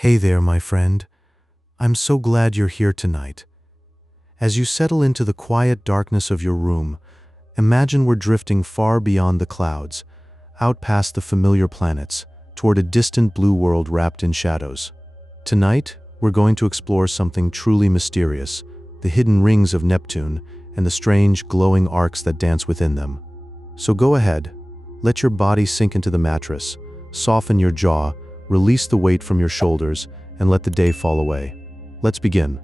Hey there, my friend. I'm so glad you're here tonight. As you settle into the quiet darkness of your room, imagine we're drifting far beyond the clouds, out past the familiar planets, toward a distant blue world wrapped in shadows. Tonight, we're going to explore something truly mysterious, the hidden rings of Neptune and the strange glowing arcs that dance within them. So go ahead, let your body sink into the mattress, soften your jaw, release the weight from your shoulders, and let the day fall away. Let's begin.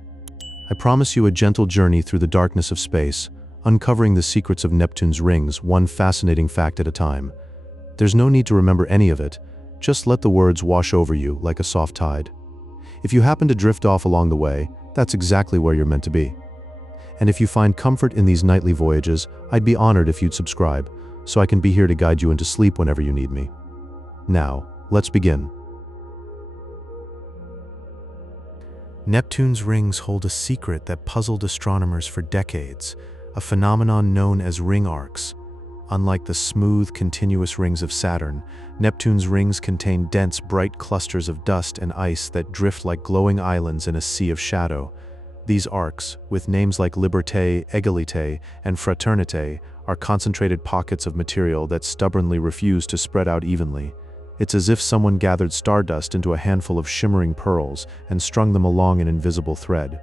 I promise you a gentle journey through the darkness of space, uncovering the secrets of Neptune's rings, one fascinating fact at a time. There's no need to remember any of it, just let the words wash over you like a soft tide. If you happen to drift off along the way, that's exactly where you're meant to be. And if you find comfort in these nightly voyages, I'd be honored if you'd subscribe, so I can be here to guide you into sleep whenever you need me. Now, let's begin. Neptune's rings hold a secret that puzzled astronomers for decades, a phenomenon known as ring arcs. Unlike the smooth, continuous rings of Saturn, Neptune's rings contain dense, bright clusters of dust and ice that drift like glowing islands in a sea of shadow. These arcs, with names like Liberté, Egalité, and Fraternité, are concentrated pockets of material that stubbornly refuse to spread out evenly. It's as if someone gathered stardust into a handful of shimmering pearls and strung them along an invisible thread.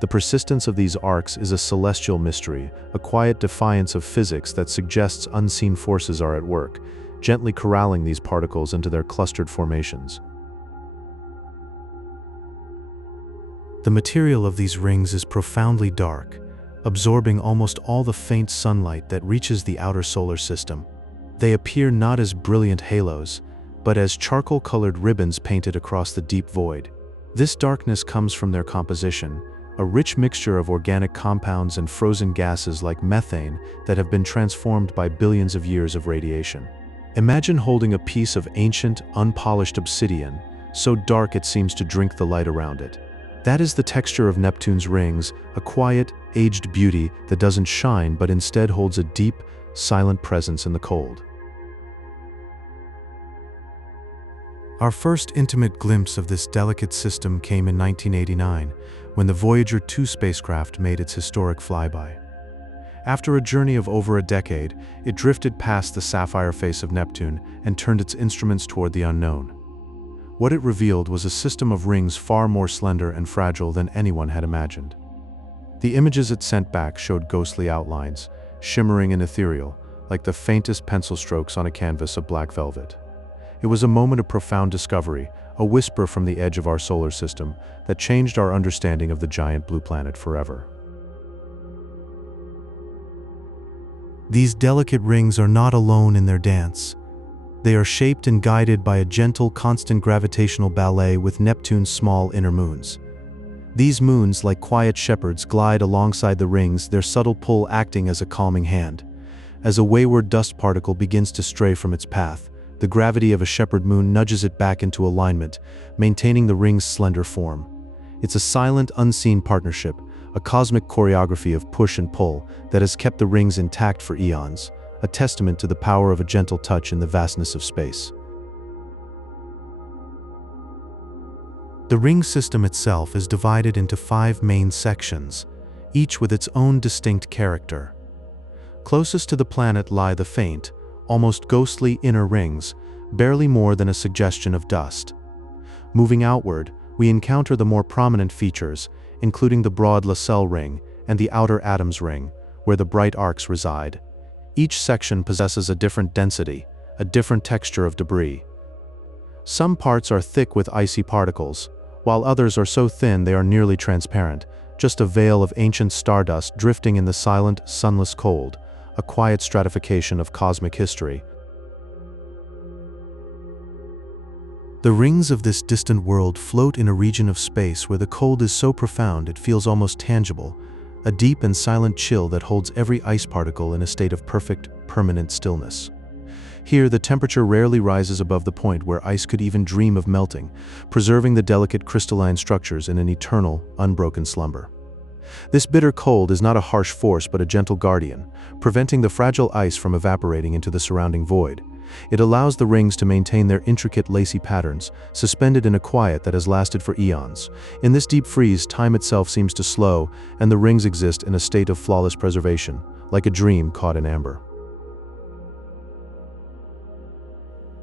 The persistence of these arcs is a celestial mystery, a quiet defiance of physics that suggests unseen forces are at work, gently corralling these particles into their clustered formations. The material of these rings is profoundly dark, absorbing almost all the faint sunlight that reaches the outer solar system. They appear not as brilliant halos, but as charcoal-colored ribbons painted across the deep void. This darkness comes from their composition, a rich mixture of organic compounds and frozen gases like methane that have been transformed by billions of years of radiation. Imagine holding a piece of ancient, unpolished obsidian, so dark it seems to drink the light around it. That is the texture of Neptune's rings, a quiet, aged beauty that doesn't shine but instead holds a deep, silent presence in the cold. Our first intimate glimpse of this delicate system came in 1989, when the Voyager 2 spacecraft made its historic flyby. After a journey of over a decade, it drifted past the sapphire face of Neptune and turned its instruments toward the unknown. What it revealed was a system of rings far more slender and fragile than anyone had imagined. The images it sent back showed ghostly outlines, shimmering and ethereal, like the faintest pencil strokes on a canvas of black velvet. It was a moment of profound discovery, a whisper from the edge of our solar system that changed our understanding of the giant blue planet forever. These delicate rings are not alone in their dance. They are shaped and guided by a gentle, constant gravitational ballet with Neptune's small inner moons. These moons, like quiet shepherds, glide alongside the rings, their subtle pull acting as a calming hand. As a wayward dust particle begins to stray from its path, the gravity of a shepherd moon nudges it back into alignment, maintaining the ring's slender form. It's a silent, unseen partnership, a cosmic choreography of push and pull that has kept the rings intact for eons, a testament to the power of a gentle touch in the vastness of space. The ring system itself is divided into 5 main sections, each with its own distinct character. Closest to the planet lie the faint, almost ghostly inner rings, barely more than a suggestion of dust. Moving outward, we encounter the more prominent features, including the broad Lassell ring and the outer Adams ring, where the bright arcs reside. Each section possesses a different density, a different texture of debris. Some parts are thick with icy particles, while others are so thin they are nearly transparent, just a veil of ancient stardust drifting in the silent, sunless cold, a quiet stratification of cosmic history. The rings of this distant world float in a region of space where the cold is so profound it feels almost tangible, a deep and silent chill that holds every ice particle in a state of perfect, permanent stillness. Here, the temperature rarely rises above the point where ice could even dream of melting, preserving the delicate crystalline structures in an eternal, unbroken slumber. This bitter cold is not a harsh force but a gentle guardian, preventing the fragile ice from evaporating into the surrounding void. It allows the rings to maintain their intricate lacy patterns, suspended in a quiet that has lasted for eons. In this deep freeze, time itself seems to slow, and the rings exist in a state of flawless preservation, like a dream caught in amber.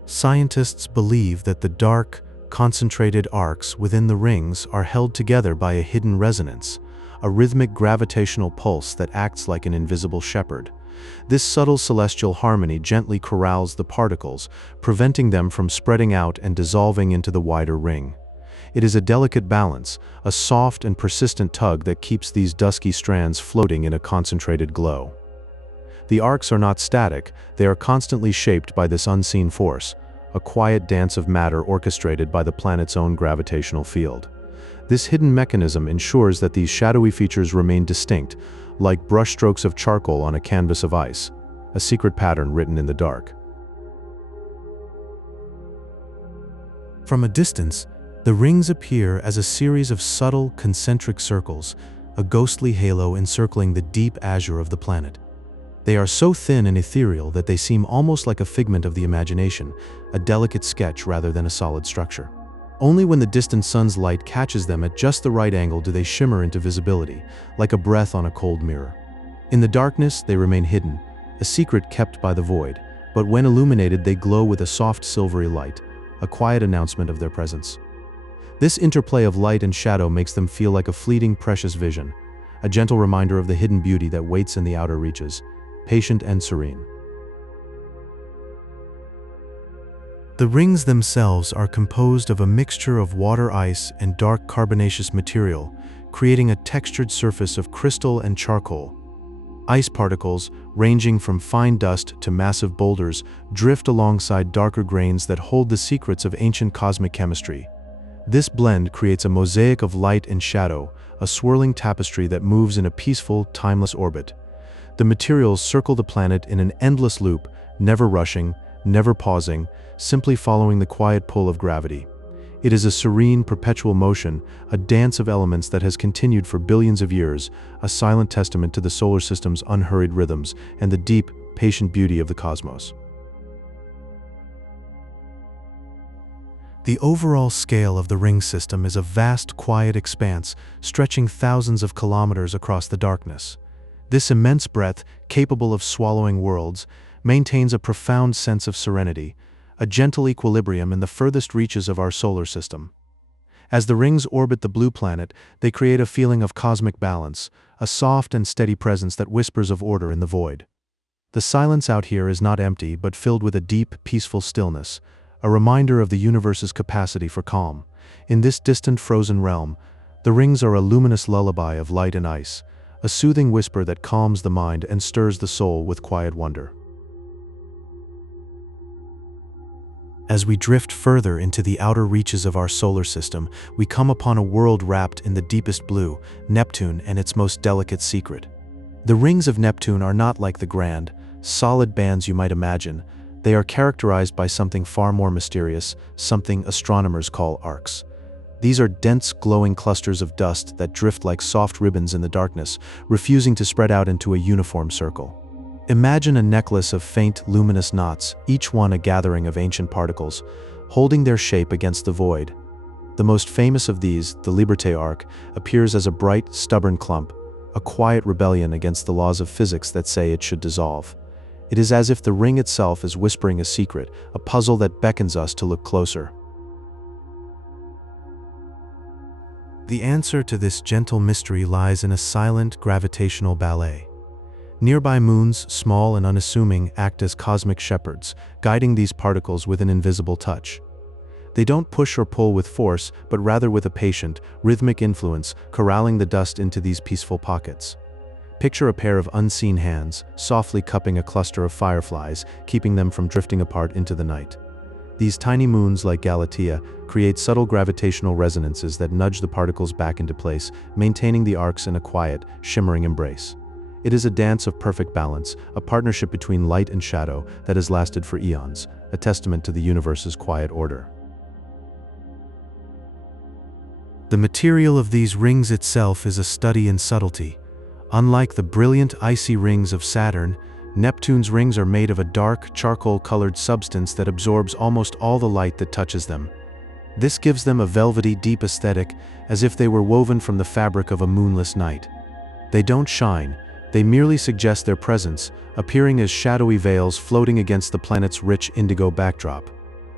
Scientists believe that the dark, concentrated arcs within the rings are held together by a hidden resonance, a rhythmic gravitational pulse that acts like an invisible shepherd. This subtle celestial harmony gently corrals the particles, preventing them from spreading out and dissolving into the wider ring. It is a delicate balance, a soft and persistent tug that keeps these dusky strands floating in a concentrated glow. The arcs are not static, they are constantly shaped by this unseen force, a quiet dance of matter orchestrated by the planet's own gravitational field. This hidden mechanism ensures that these shadowy features remain distinct, like brushstrokes of charcoal on a canvas of ice, a secret pattern written in the dark. From a distance, the rings appear as a series of subtle, concentric circles, a ghostly halo encircling the deep azure of the planet. They are so thin and ethereal that they seem almost like a figment of the imagination, a delicate sketch rather than a solid structure. Only when the distant sun's light catches them at just the right angle do they shimmer into visibility, like a breath on a cold mirror. In the darkness, they remain hidden, a secret kept by the void, but when illuminated they glow with a soft silvery light, a quiet announcement of their presence. This interplay of light and shadow makes them feel like a fleeting, precious vision, a gentle reminder of the hidden beauty that waits in the outer reaches, patient and serene. The rings themselves are composed of a mixture of water ice and dark carbonaceous material, creating a textured surface of crystal and charcoal. Ice particles, ranging from fine dust to massive boulders, drift alongside darker grains that hold the secrets of ancient cosmic chemistry. This blend creates a mosaic of light and shadow, a swirling tapestry that moves in a peaceful, timeless orbit. The materials circle the planet in an endless loop, never rushing, never pausing, simply following the quiet pull of gravity. It is a serene, perpetual motion, a dance of elements that has continued for billions of years, a silent testament to the solar system's unhurried rhythms and the deep, patient beauty of the cosmos. The overall scale of the ring system is a vast, quiet expanse, stretching thousands of kilometers across the darkness. This immense breadth, capable of swallowing worlds, maintains a profound sense of serenity, a gentle equilibrium in the furthest reaches of our solar system. As the rings orbit the blue planet, they create a feeling of cosmic balance, a soft and steady presence that whispers of order in the void. The silence out here is not empty, but filled with a deep, peaceful stillness, a reminder of the universe's capacity for calm. In this distant, frozen realm, the rings are a luminous lullaby of light and ice, a soothing whisper that calms the mind and stirs the soul with quiet wonder. As we drift further into the outer reaches of our solar system, we come upon a world wrapped in the deepest blue, Neptune and its most delicate secret. The rings of Neptune are not like the grand, solid bands you might imagine. They are characterized by something far more mysterious, something astronomers call arcs. These are dense, glowing clusters of dust that drift like soft ribbons in the darkness, refusing to spread out into a uniform circle. Imagine a necklace of faint, luminous knots, each one a gathering of ancient particles, holding their shape against the void. The most famous of these, the Liberté arc, appears as a bright, stubborn clump, a quiet rebellion against the laws of physics that say it should dissolve. It is as if the ring itself is whispering a secret, a puzzle that beckons us to look closer. The answer to this gentle mystery lies in a silent, gravitational ballet. Nearby moons, small and unassuming, act as cosmic shepherds, guiding these particles with an invisible touch. They don't push or pull with force, but rather with a patient, rhythmic influence, corralling the dust into these peaceful pockets. Picture a pair of unseen hands, softly cupping a cluster of fireflies, keeping them from drifting apart into the night. These tiny moons, like Egalité, create subtle gravitational resonances that nudge the particles back into place, maintaining the arcs in a quiet, shimmering embrace. It is a dance of perfect balance, a partnership between light and shadow that has lasted for eons, a testament to the universe's quiet order. The material of these rings itself is a study in subtlety. Unlike the brilliant icy rings of Saturn, Neptune's rings are made of a dark, charcoal-colored substance that absorbs almost all the light that touches them. This gives them a velvety, deep aesthetic, as if they were woven from the fabric of a moonless night. They don't shine, they merely suggest their presence, appearing as shadowy veils floating against the planet's rich indigo backdrop.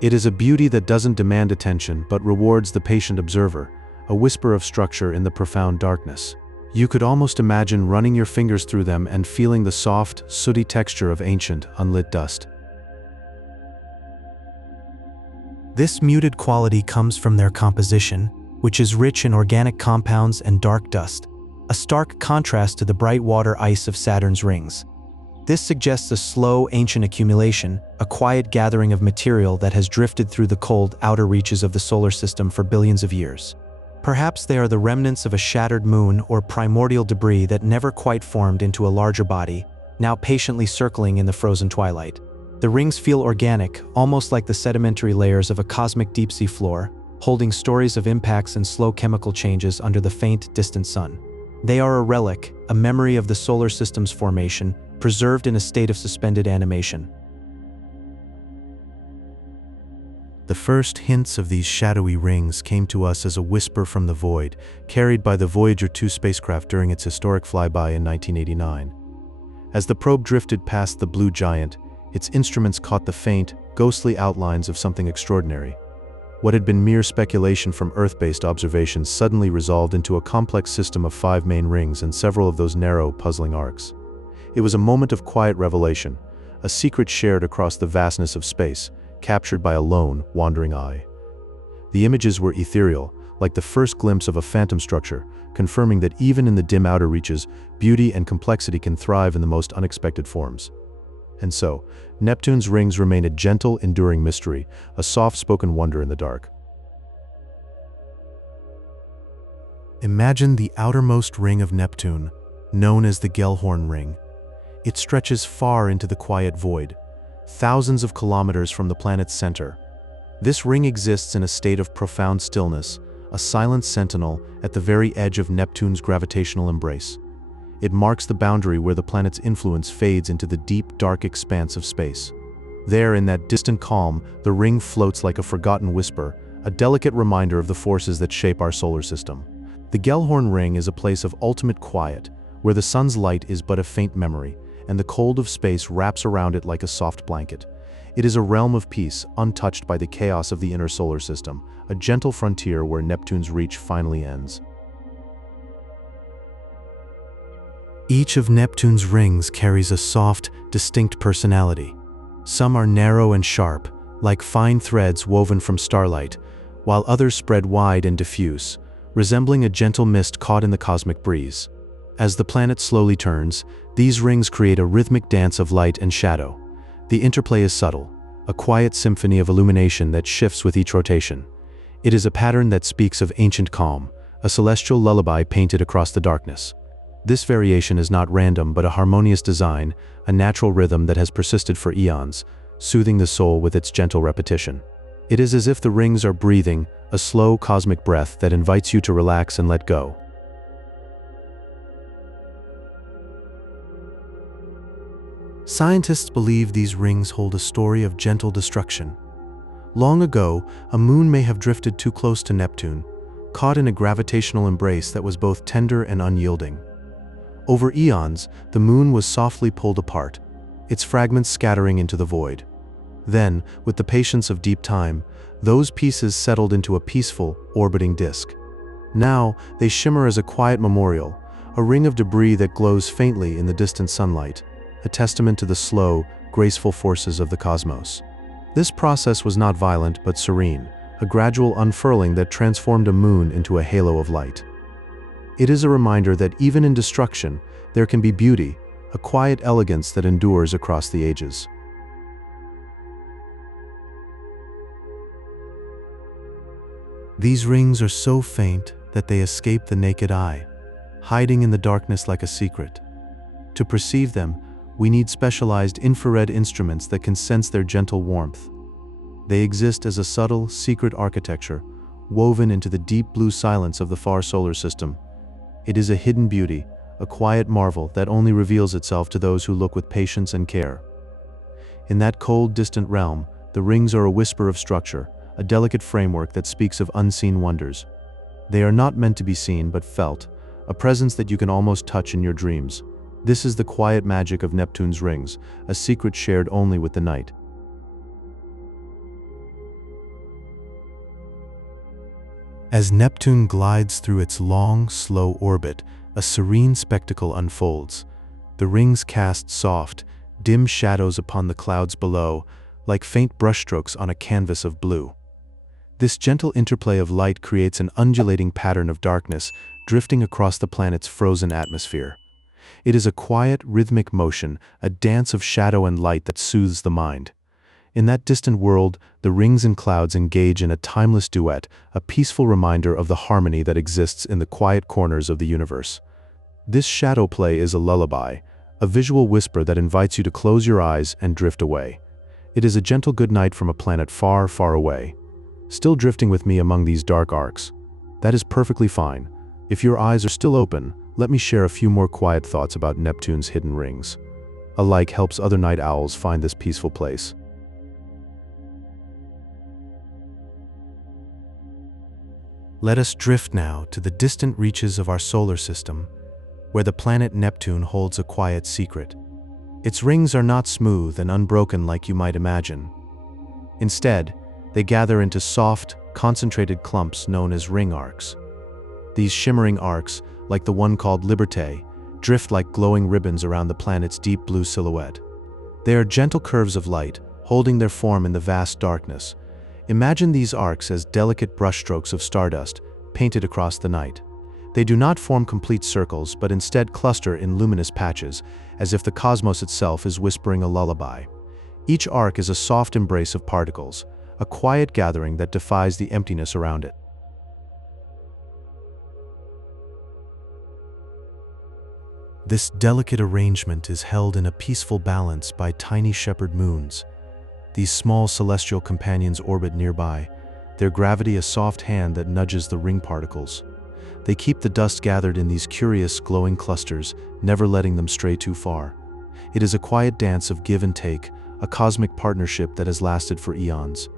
It is a beauty that doesn't demand attention but rewards the patient observer, a whisper of structure in the profound darkness. You could almost imagine running your fingers through them and feeling the soft, sooty texture of ancient, unlit dust. This muted quality comes from their composition, which is rich in organic compounds and dark dust, a stark contrast to the bright water ice of Saturn's rings. This suggests a slow, ancient accumulation, a quiet gathering of material that has drifted through the cold outer reaches of the solar system for billions of years. Perhaps they are the remnants of a shattered moon or primordial debris that never quite formed into a larger body, now patiently circling in the frozen twilight. The rings feel organic, almost like the sedimentary layers of a cosmic deep-sea floor, holding stories of impacts and slow chemical changes under the faint, distant sun. They are a relic, a memory of the solar system's formation, preserved in a state of suspended animation. The first hints of these shadowy rings came to us as a whisper from the void, carried by the Voyager 2 spacecraft during its historic flyby in 1989. As the probe drifted past the blue giant, its instruments caught the faint, ghostly outlines of something extraordinary. What had been mere speculation from Earth-based observations suddenly resolved into a complex system of 5 main rings and several of those narrow, puzzling arcs. It was a moment of quiet revelation, a secret shared across the vastness of space, captured by a lone, wandering eye. The images were ethereal, like the first glimpse of a phantom structure, confirming that even in the dim outer reaches, beauty and complexity can thrive in the most unexpected forms. And so, Neptune's rings remain a gentle, enduring mystery, a soft-spoken wonder in the dark. Imagine the outermost ring of Neptune, known as the Gellhorn Ring. It stretches far into the quiet void, thousands of kilometers from the planet's center. This ring exists in a state of profound stillness, a silent sentinel at the very edge of Neptune's gravitational embrace. It marks the boundary where the planet's influence fades into the deep, dark expanse of space. There, in that distant calm, the ring floats like a forgotten whisper, a delicate reminder of the forces that shape our solar system. The Gellhorn Ring is a place of ultimate quiet, where the sun's light is but a faint memory, and the cold of space wraps around it like a soft blanket. It is a realm of peace, untouched by the chaos of the inner solar system, a gentle frontier where Neptune's reach finally ends. Each of Neptune's rings carries a soft, distinct personality. Some are narrow and sharp, like fine threads woven from starlight, while others spread wide and diffuse, resembling a gentle mist caught in the cosmic breeze. As the planet slowly turns, these rings create a rhythmic dance of light and shadow. The interplay is subtle, a quiet symphony of illumination that shifts with each rotation. It is a pattern that speaks of ancient calm, a celestial lullaby painted across the darkness. This variation is not random but a harmonious design, a natural rhythm that has persisted for eons, soothing the soul with its gentle repetition. It is as if the rings are breathing, a slow cosmic breath that invites you to relax and let go. Scientists believe these rings hold a story of gentle destruction. Long ago, a moon may have drifted too close to Neptune, caught in a gravitational embrace that was both tender and unyielding. Over eons, the moon was softly pulled apart, its fragments scattering into the void. Then, with the patience of deep time, those pieces settled into a peaceful, orbiting disk. Now, they shimmer as a quiet memorial, a ring of debris that glows faintly in the distant sunlight, a testament to the slow, graceful forces of the cosmos. This process was not violent but serene, a gradual unfurling that transformed a moon into a halo of light. It is a reminder that even in destruction, there can be beauty, a quiet elegance that endures across the ages. These rings are so faint that they escape the naked eye, hiding in the darkness like a secret. To perceive them, we need specialized infrared instruments that can sense their gentle warmth. They exist as a subtle, secret architecture, woven into the deep blue silence of the far solar system. It is a hidden beauty, a quiet marvel that only reveals itself to those who look with patience and care. In that cold, distant realm, the rings are a whisper of structure, a delicate framework that speaks of unseen wonders. They are not meant to be seen but felt, a presence that you can almost touch in your dreams. This is the quiet magic of Neptune's rings, a secret shared only with the night. As Neptune glides through its long, slow orbit, a serene spectacle unfolds. The rings cast soft, dim shadows upon the clouds below, like faint brushstrokes on a canvas of blue. This gentle interplay of light creates an undulating pattern of darkness, drifting across the planet's frozen atmosphere. It is a quiet, rhythmic motion, a dance of shadow and light that soothes the mind. In that distant world, the rings and clouds engage in a timeless duet, a peaceful reminder of the harmony that exists in the quiet corners of the universe. This shadow play is a lullaby, a visual whisper that invites you to close your eyes and drift away. It is a gentle goodnight from a planet far, far away. Still drifting with me among these dark arcs. That is perfectly fine. If your eyes are still open, let me share a few more quiet thoughts about Neptune's hidden rings. A like helps other night owls find this peaceful place. Let us drift now to the distant reaches of our solar system, where the planet Neptune holds a quiet secret. Its rings are not smooth and unbroken like you might imagine. Instead, they gather into soft, concentrated clumps known as ring arcs. These shimmering arcs, like the one called Liberté, drift like glowing ribbons around the planet's deep blue silhouette. They are gentle curves of light, holding their form in the vast darkness. Imagine these arcs as delicate brushstrokes of stardust, painted across the night. They do not form complete circles, but instead cluster in luminous patches, as if the cosmos itself is whispering a lullaby. Each arc is a soft embrace of particles, a quiet gathering that defies the emptiness around it. This delicate arrangement is held in a peaceful balance by tiny shepherd moons. These small celestial companions orbit nearby, their gravity a soft hand that nudges the ring particles. They keep the dust gathered in these curious, glowing clusters, never letting them stray too far. It is a quiet dance of give and take, a cosmic partnership that has lasted for eons.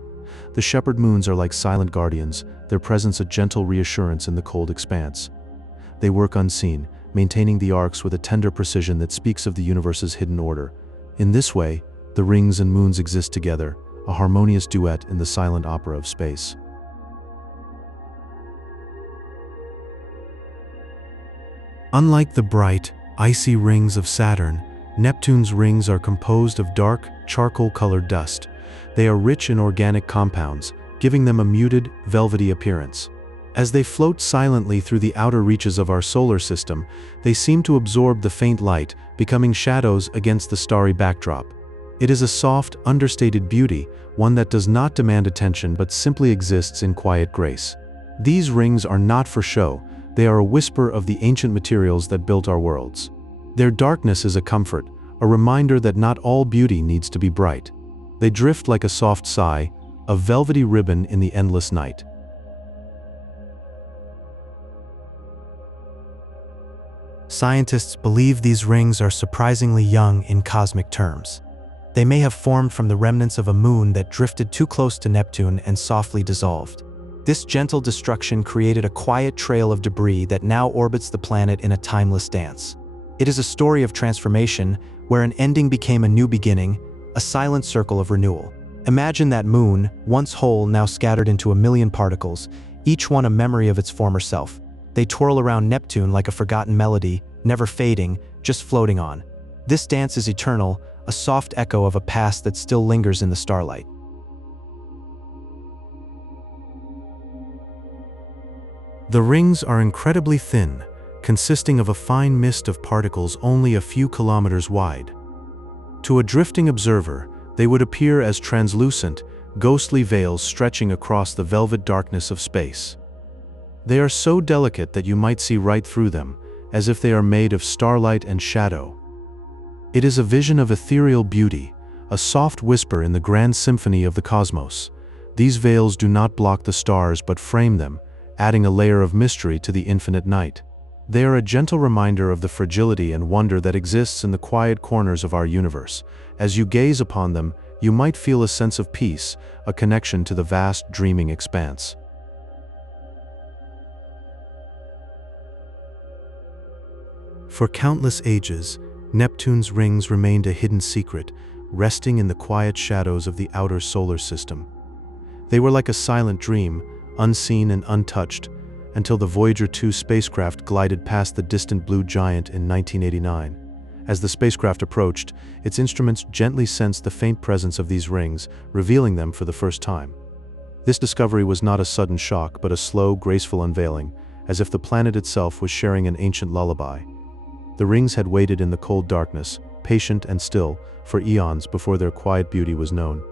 The shepherd moons are like silent guardians, their presence a gentle reassurance in the cold expanse. They work unseen, maintaining the arcs with a tender precision that speaks of the universe's hidden order. In this way, the rings and moons exist together, a harmonious duet in the silent opera of space. Unlike the bright, icy rings of Saturn, Neptune's rings are composed of dark, charcoal-colored dust. They are rich in organic compounds, giving them a muted, velvety appearance. As they float silently through the outer reaches of our solar system, they seem to absorb the faint light, becoming shadows against the starry backdrop. It is a soft, understated beauty, one that does not demand attention but simply exists in quiet grace. These rings are not for show, they are a whisper of the ancient materials that built our worlds. Their darkness is a comfort, a reminder that not all beauty needs to be bright. They drift like a soft sigh, a velvety ribbon in the endless night. Scientists believe these rings are surprisingly young in cosmic terms. They may have formed from the remnants of a moon that drifted too close to Neptune and softly dissolved. This gentle destruction created a quiet trail of debris that now orbits the planet in a timeless dance. It is a story of transformation, where an ending became a new beginning, a silent circle of renewal. Imagine that moon, once whole, now scattered into a million particles, each one a memory of its former self. They twirl around Neptune like a forgotten melody, never fading, just floating on. This dance is eternal, a soft echo of a past that still lingers in the starlight. The rings are incredibly thin, consisting of a fine mist of particles only a few kilometers wide. To a drifting observer, they would appear as translucent, ghostly veils stretching across the velvet darkness of space. They are so delicate that you might see right through them, as if they are made of starlight and shadow. It is a vision of ethereal beauty, a soft whisper in the grand symphony of the cosmos. These veils do not block the stars but frame them, adding a layer of mystery to the infinite night. They are a gentle reminder of the fragility and wonder that exists in the quiet corners of our universe. As you gaze upon them, you might feel a sense of peace, a connection to the vast, dreaming expanse. For countless ages, Neptune's rings remained a hidden secret, resting in the quiet shadows of the outer solar system. They were like a silent dream, unseen and untouched, until the Voyager 2 spacecraft glided past the distant blue giant in 1989. As the spacecraft approached, its instruments gently sensed the faint presence of these rings, revealing them for the first time. This discovery was not a sudden shock, but a slow, graceful unveiling, as if the planet itself was sharing an ancient lullaby. The rings had waited in the cold darkness, patient and still, for eons before their quiet beauty was known.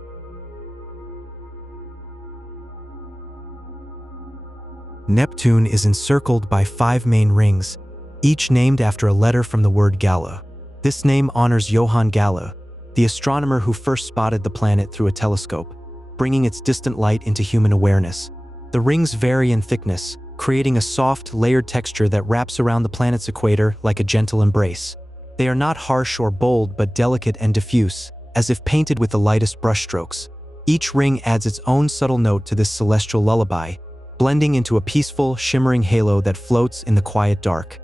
Neptune is encircled by 5 main rings, each named after a letter from the word Gala. This name honors Johann Galle, the astronomer who first spotted the planet through a telescope, bringing its distant light into human awareness. The rings vary in thickness, creating a soft, layered texture that wraps around the planet's equator like a gentle embrace. They are not harsh or bold, but delicate and diffuse, as if painted with the lightest brushstrokes. Each ring adds its own subtle note to this celestial lullaby, blending into a peaceful, shimmering halo that floats in the quiet dark.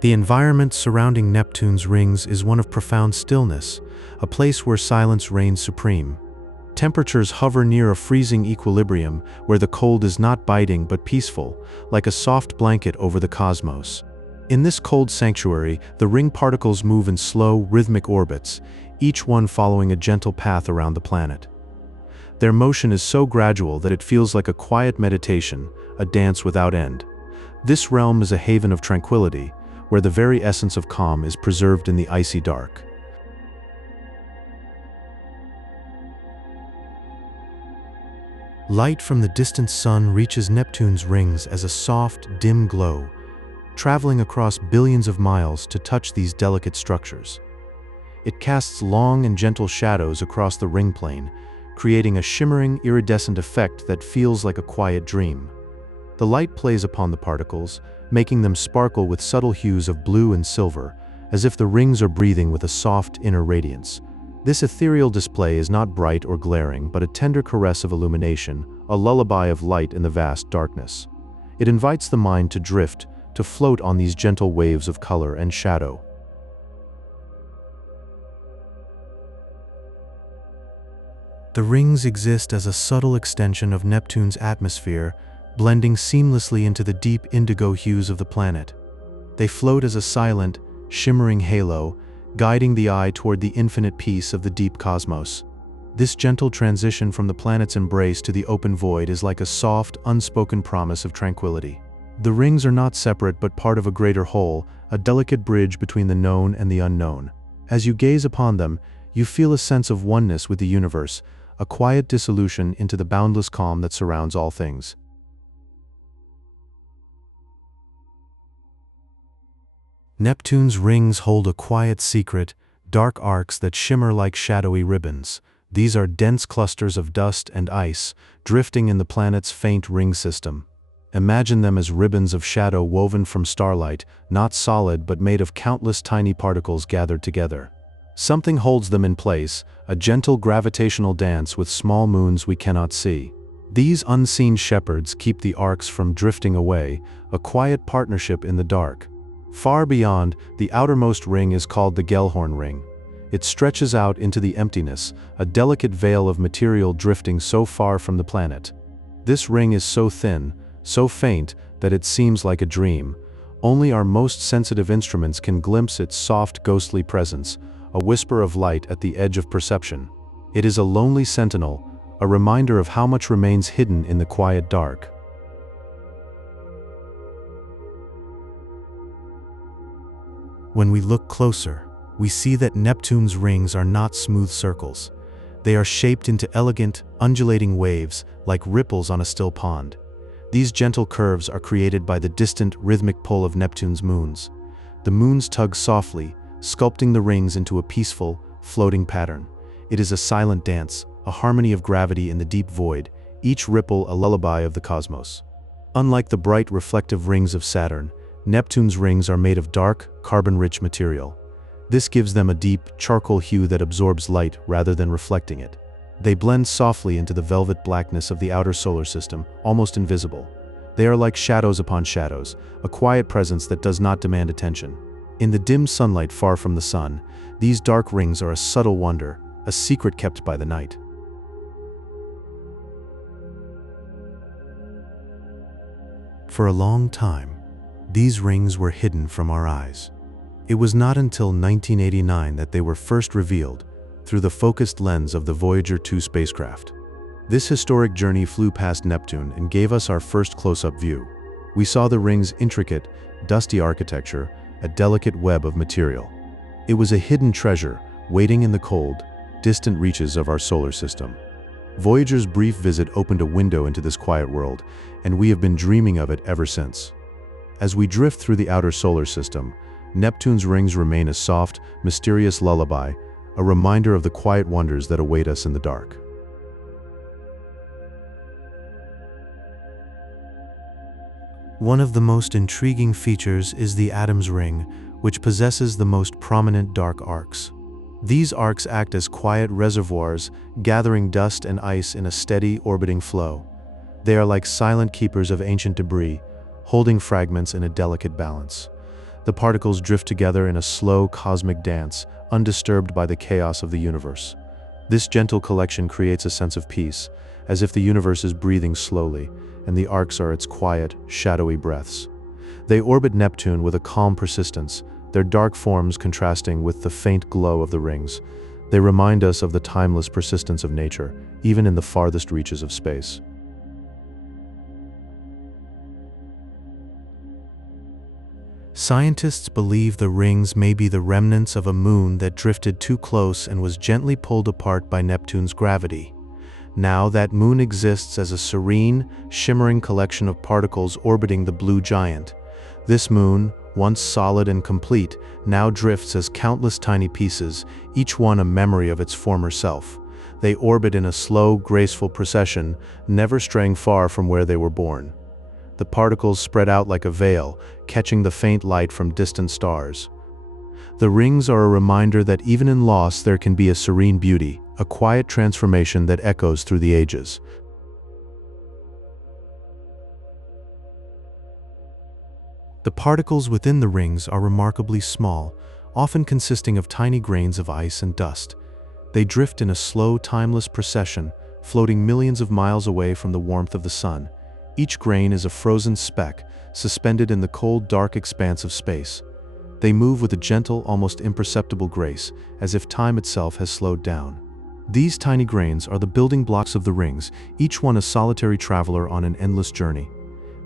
The environment surrounding Neptune's rings is one of profound stillness, a place where silence reigns supreme. Temperatures hover near a freezing equilibrium where the cold is not biting but peaceful, like a soft blanket over the cosmos. In this cold sanctuary, the ring particles move in slow, rhythmic orbits, each one following a gentle path around the planet. Their motion is so gradual that it feels like a quiet meditation, a dance without end. This realm is a haven of tranquility, where the very essence of calm is preserved in the icy dark. Light from the distant sun reaches Neptune's rings as a soft, dim glow, traveling across billions of miles to touch these delicate structures. It casts long and gentle shadows across the ring plane, creating a shimmering, iridescent effect that feels like a quiet dream. The light plays upon the particles, making them sparkle with subtle hues of blue and silver, as if the rings are breathing with a soft inner radiance. This ethereal display is not bright or glaring, but a tender caress of illumination, a lullaby of light in the vast darkness. It invites the mind to drift, to float on these gentle waves of color and shadow. The rings exist as a subtle extension of Neptune's atmosphere, blending seamlessly into the deep indigo hues of the planet. They float as a silent, shimmering halo, guiding the eye toward the infinite peace of the deep cosmos. This gentle transition from the planet's embrace to the open void is like a soft, unspoken promise of tranquility. The rings are not separate but part of a greater whole, a delicate bridge between the known and the unknown. As you gaze upon them, you feel a sense of oneness with the universe, a quiet dissolution into the boundless calm that surrounds all things. Neptune's rings hold a quiet secret, dark arcs that shimmer like shadowy ribbons. These are dense clusters of dust and ice, drifting in the planet's faint ring system. Imagine them as ribbons of shadow woven from starlight, not solid but made of countless tiny particles gathered together. Something holds them in place, a gentle gravitational dance with small moons we cannot see. These unseen shepherds keep the arcs from drifting away, a quiet partnership in the dark. Far beyond, the outermost ring is called the Gellhorn ring. It stretches out into the emptiness, a delicate veil of material drifting so far from the planet. This ring is so thin, so faint, that it seems like a dream. Only our most sensitive instruments can glimpse its soft, ghostly presence, a whisper of light at the edge of perception. It is a lonely sentinel, a reminder of how much remains hidden in the quiet dark. When we look closer, we see that Neptune's rings are not smooth circles. They are shaped into elegant, undulating waves, like ripples on a still pond. These gentle curves are created by the distant, rhythmic pull of Neptune's moons. The moons tug softly, sculpting the rings into a peaceful, floating pattern. It is a silent dance, a harmony of gravity in the deep void, each ripple a lullaby of the cosmos. Unlike the bright reflective rings of Saturn, Neptune's rings are made of dark, carbon-rich material. This gives them a deep, charcoal hue that absorbs light rather than reflecting it. They blend softly into the velvet blackness of the outer solar system, almost invisible. They are like shadows upon shadows, a quiet presence that does not demand attention. In the dim sunlight far from the sun, these dark rings are a subtle wonder, a secret kept by the night. For a long time, these rings were hidden from our eyes. It was not until 1989 that they were first revealed through the focused lens of the Voyager 2 spacecraft. This historic journey flew past Neptune and gave us our first close-up view. We saw the ring's intricate, dusty architecture, a delicate web of material. It was a hidden treasure, waiting in the cold, distant reaches of our solar system. Voyager's brief visit opened a window into this quiet world, and we have been dreaming of it ever since. As we drift through the outer solar system, Neptune's rings remain a soft, mysterious lullaby, a reminder of the quiet wonders that await us in the dark. One of the most intriguing features is the Adam's ring, which possesses the most prominent dark arcs. These arcs act as quiet reservoirs, gathering dust and ice in a steady, orbiting flow. They are like silent keepers of ancient debris, holding fragments in a delicate balance. The particles drift together in a slow cosmic dance, undisturbed by the chaos of the universe. This gentle collection creates a sense of peace, as if the universe is breathing slowly, and the arcs are its quiet, shadowy breaths. They orbit Neptune with a calm persistence, their dark forms contrasting with the faint glow of the rings. They remind us of the timeless persistence of nature, even in the farthest reaches of space. Scientists believe the rings may be the remnants of a moon that drifted too close and was gently pulled apart by Neptune's gravity. Now that moon exists as a serene, shimmering collection of particles orbiting the blue giant. This moon, once solid and complete, now drifts as countless tiny pieces, each one a memory of its former self. They orbit in a slow, graceful procession, never straying far from where they were born. The particles spread out like a veil, catching the faint light from distant stars. The rings are a reminder that even in loss there can be a serene beauty, a quiet transformation that echoes through the ages. The particles within the rings are remarkably small, often consisting of tiny grains of ice and dust. They drift in a slow, timeless procession, floating millions of miles away from the warmth of the sun. Each grain is a frozen speck, suspended in the cold, dark expanse of space. They move with a gentle, almost imperceptible grace, as if time itself has slowed down. These tiny grains are the building blocks of the rings, each one a solitary traveler on an endless journey.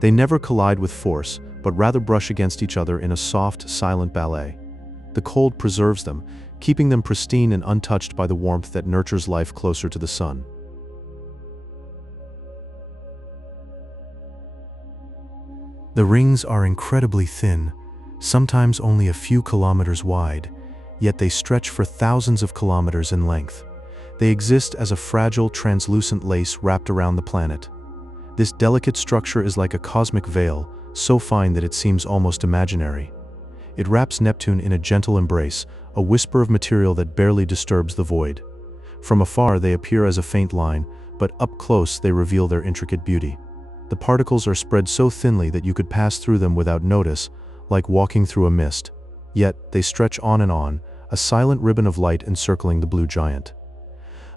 They never collide with force, but rather brush against each other in a soft, silent ballet. The cold preserves them, keeping them pristine and untouched by the warmth that nurtures life closer to the sun. The rings are incredibly thin, sometimes only a few kilometers wide, yet they stretch for thousands of kilometers in length. They exist as a fragile, translucent lace wrapped around the planet. This delicate structure is like a cosmic veil, so fine that it seems almost imaginary. It wraps Neptune in a gentle embrace, a whisper of material that barely disturbs the void. From afar they appear as a faint line, but up close they reveal their intricate beauty. The particles are spread so thinly that you could pass through them without notice, like walking through a mist. Yet they stretch on, a silent ribbon of light encircling the blue giant.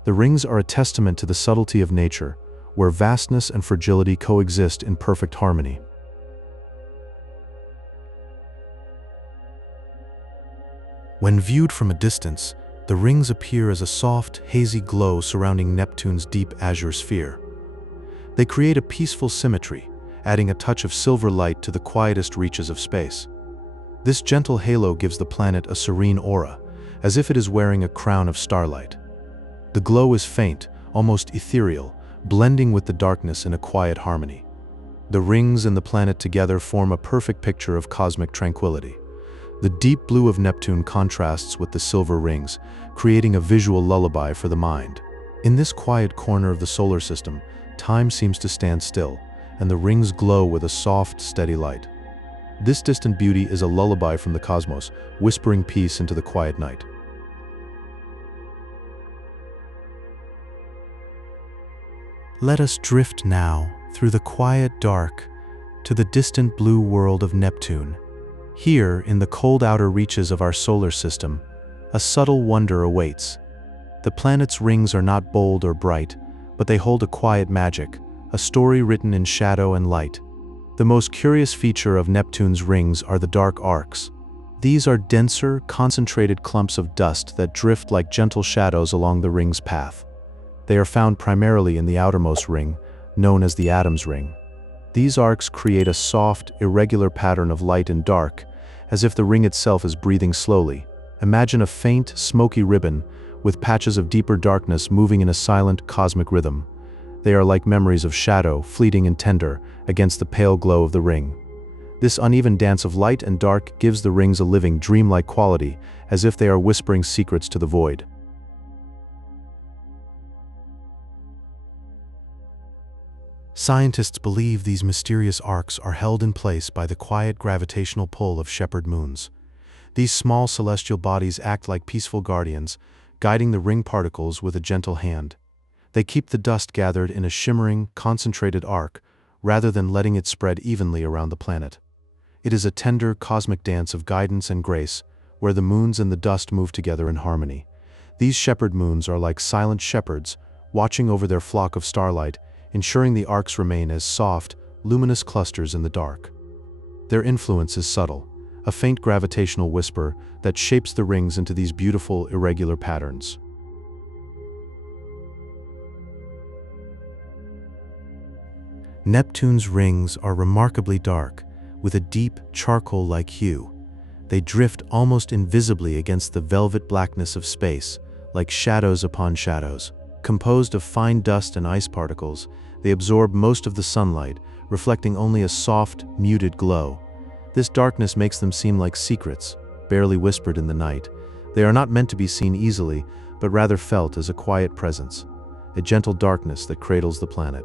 The rings are a testament to the subtlety of nature, where vastness and fragility coexist in perfect harmony. When viewed from a distance, the rings appear as a soft, hazy glow surrounding Neptune's deep azure sphere. They create a peaceful symmetry, adding a touch of silver light to the quietest reaches of space. This gentle halo gives the planet a serene aura, as if it is wearing a crown of starlight. The glow is faint, almost ethereal, blending with the darkness in a quiet harmony. The rings and the planet together form a perfect picture of cosmic tranquility. The deep blue of Neptune contrasts with the silver rings, creating a visual lullaby for the mind. In this quiet corner of the solar system, time seems to stand still, and the rings glow with a soft, steady light. This distant beauty is a lullaby from the cosmos, whispering peace into the quiet night. Let us drift now through the quiet dark to the distant blue world of Neptune. Here, in the cold outer reaches of our solar system, a subtle wonder awaits. The planet's rings are not bold or bright, but they hold a quiet magic, a story written in shadow and light. The most curious feature of Neptune's rings are the dark arcs. These are denser, concentrated clumps of dust that drift like gentle shadows along the ring's path. They are found primarily in the outermost ring, known as the Adam's ring. These arcs create a soft, irregular pattern of light and dark, as if the ring itself is breathing slowly. Imagine a faint, smoky ribbon with patches of deeper darkness moving in a silent, cosmic rhythm. They are like memories of shadow, fleeting and tender, against the pale glow of the ring. This uneven dance of light and dark gives the rings a living, dreamlike quality, as if they are whispering secrets to the void. Scientists believe these mysterious arcs are held in place by the quiet gravitational pull of shepherd moons. These small celestial bodies act like peaceful guardians, guiding the ring particles with a gentle hand. They keep the dust gathered in a shimmering, concentrated arc, rather than letting it spread evenly around the planet. It is a tender, cosmic dance of guidance and grace, where the moons and the dust move together in harmony. These shepherd moons are like silent shepherds, watching over their flock of starlight, ensuring the arcs remain as soft, luminous clusters in the dark. Their influence is subtle, a faint gravitational whisper that shapes the rings into these beautiful, irregular patterns. Neptune's rings are remarkably dark, with a deep, charcoal-like hue. They drift almost invisibly against the velvet blackness of space, like shadows upon shadows. Composed of fine dust and ice particles, they absorb most of the sunlight, reflecting only a soft, muted glow. This darkness makes them seem like secrets, barely whispered in the night. They are not meant to be seen easily, but rather felt as a quiet presence, a gentle darkness that cradles the planet.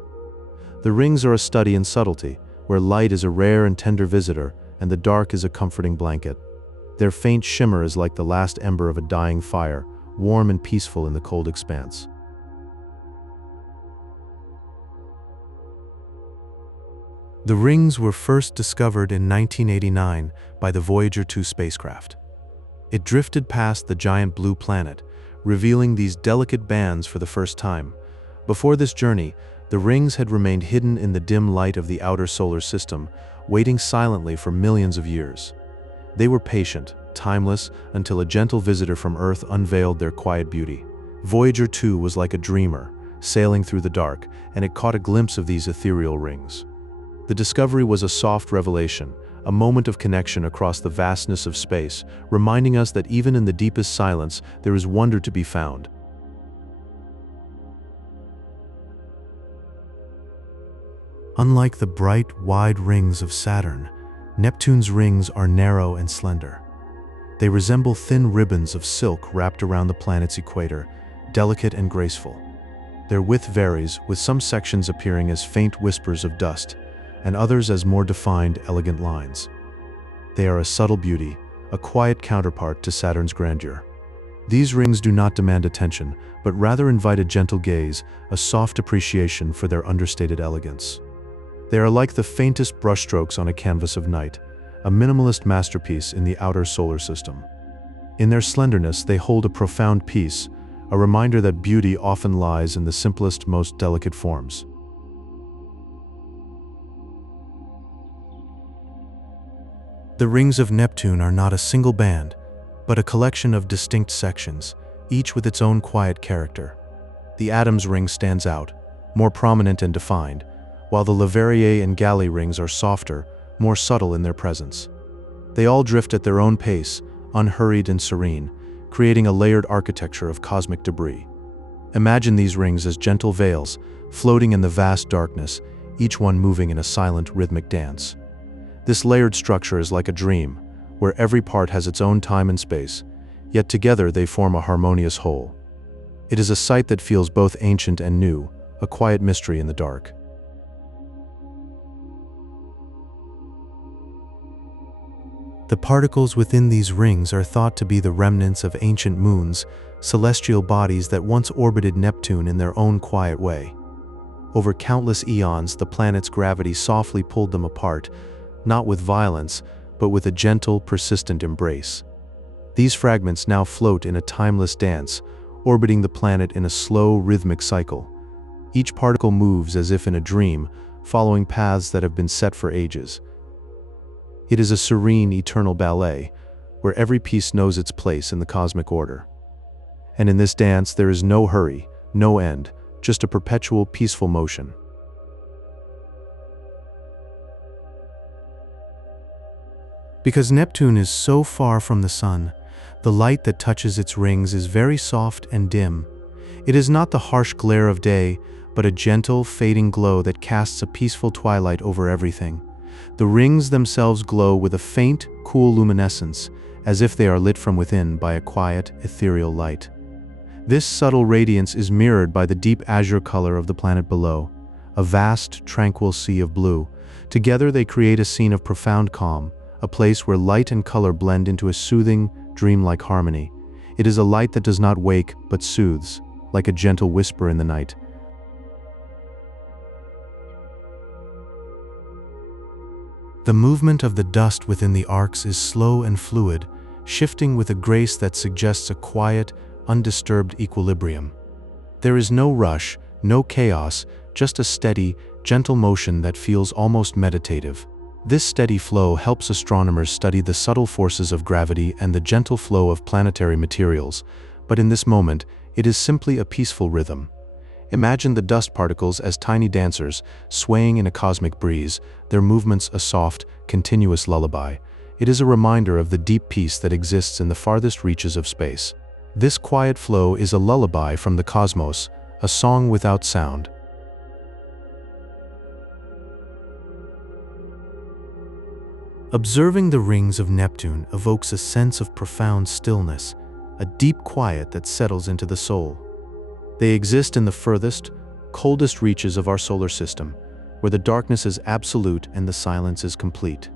The rings are a study in subtlety, where light is a rare and tender visitor, and the dark is a comforting blanket. Their faint shimmer is like the last ember of a dying fire, warm and peaceful in the cold expanse. The rings were first discovered in 1989 by the Voyager 2 spacecraft. It drifted past the giant blue planet, revealing these delicate bands for the first time. Before this journey, the rings had remained hidden in the dim light of the outer solar system, waiting silently for millions of years. They were patient, timeless, until a gentle visitor from Earth unveiled their quiet beauty. Voyager 2 was like a dreamer, sailing through the dark, and it caught a glimpse of these ethereal rings. The discovery was a soft revelation, a moment of connection across the vastness of space, reminding us that even in the deepest silence, there is wonder to be found. Unlike the bright, wide rings of Saturn, Neptune's rings are narrow and slender. They resemble thin ribbons of silk wrapped around the planet's equator, delicate and graceful. Their width varies, with some sections appearing as faint whispers of dust, and others as more defined, elegant lines. They are a subtle beauty, a quiet counterpart to Saturn's grandeur. These rings do not demand attention, but rather invite a gentle gaze, a soft appreciation for their understated elegance. They are like the faintest brushstrokes on a canvas of night, a minimalist masterpiece in the outer solar system. In their slenderness, they hold a profound peace, a reminder that beauty often lies in the simplest, most delicate forms. The rings of Neptune are not a single band, but a collection of distinct sections, each with its own quiet character. The Adam's ring stands out, more prominent and defined, while the Liberté and Egalité rings are softer, more subtle in their presence. They all drift at their own pace, unhurried and serene, creating a layered architecture of cosmic debris. Imagine these rings as gentle veils, floating in the vast darkness, each one moving in a silent, rhythmic dance. This layered structure is like a dream, where every part has its own time and space, yet together they form a harmonious whole. It is a sight that feels both ancient and new, a quiet mystery in the dark. The particles within these rings are thought to be the remnants of ancient moons, celestial bodies that once orbited Neptune in their own quiet way. Over countless eons, the planet's gravity softly pulled them apart, not with violence, but with a gentle, persistent embrace. These fragments now float in a timeless dance, orbiting the planet in a slow, rhythmic cycle. Each particle moves as if in a dream, following paths that have been set for ages. It is a serene, eternal ballet, where every piece knows its place in the cosmic order. And in this dance, there is no hurry, no end, just a perpetual, peaceful motion. Because Neptune is so far from the sun, the light that touches its rings is very soft and dim. It is not the harsh glare of day, but a gentle, fading glow that casts a peaceful twilight over everything. The rings themselves glow with a faint, cool luminescence, as if they are lit from within by a quiet, ethereal light. This subtle radiance is mirrored by the deep azure color of the planet below, a vast, tranquil sea of blue. Together they create a scene of profound calm, a place where light and color blend into a soothing, dreamlike harmony. It is a light that does not wake, but soothes, like a gentle whisper in the night. The movement of the dust within the arcs is slow and fluid, shifting with a grace that suggests a quiet, undisturbed equilibrium. There is no rush, no chaos, just a steady, gentle motion that feels almost meditative. This steady flow helps astronomers study the subtle forces of gravity and the gentle flow of planetary materials, but in this moment, it is simply a peaceful rhythm. Imagine the dust particles as tiny dancers, swaying in a cosmic breeze, their movements a soft, continuous lullaby. It is a reminder of the deep peace that exists in the farthest reaches of space. This quiet flow is a lullaby from the cosmos, a song without sound. Observing the rings of Neptune evokes a sense of profound stillness, a deep quiet that settles into the soul. They exist in the furthest, coldest reaches of our solar system, where the darkness is absolute and the silence is complete.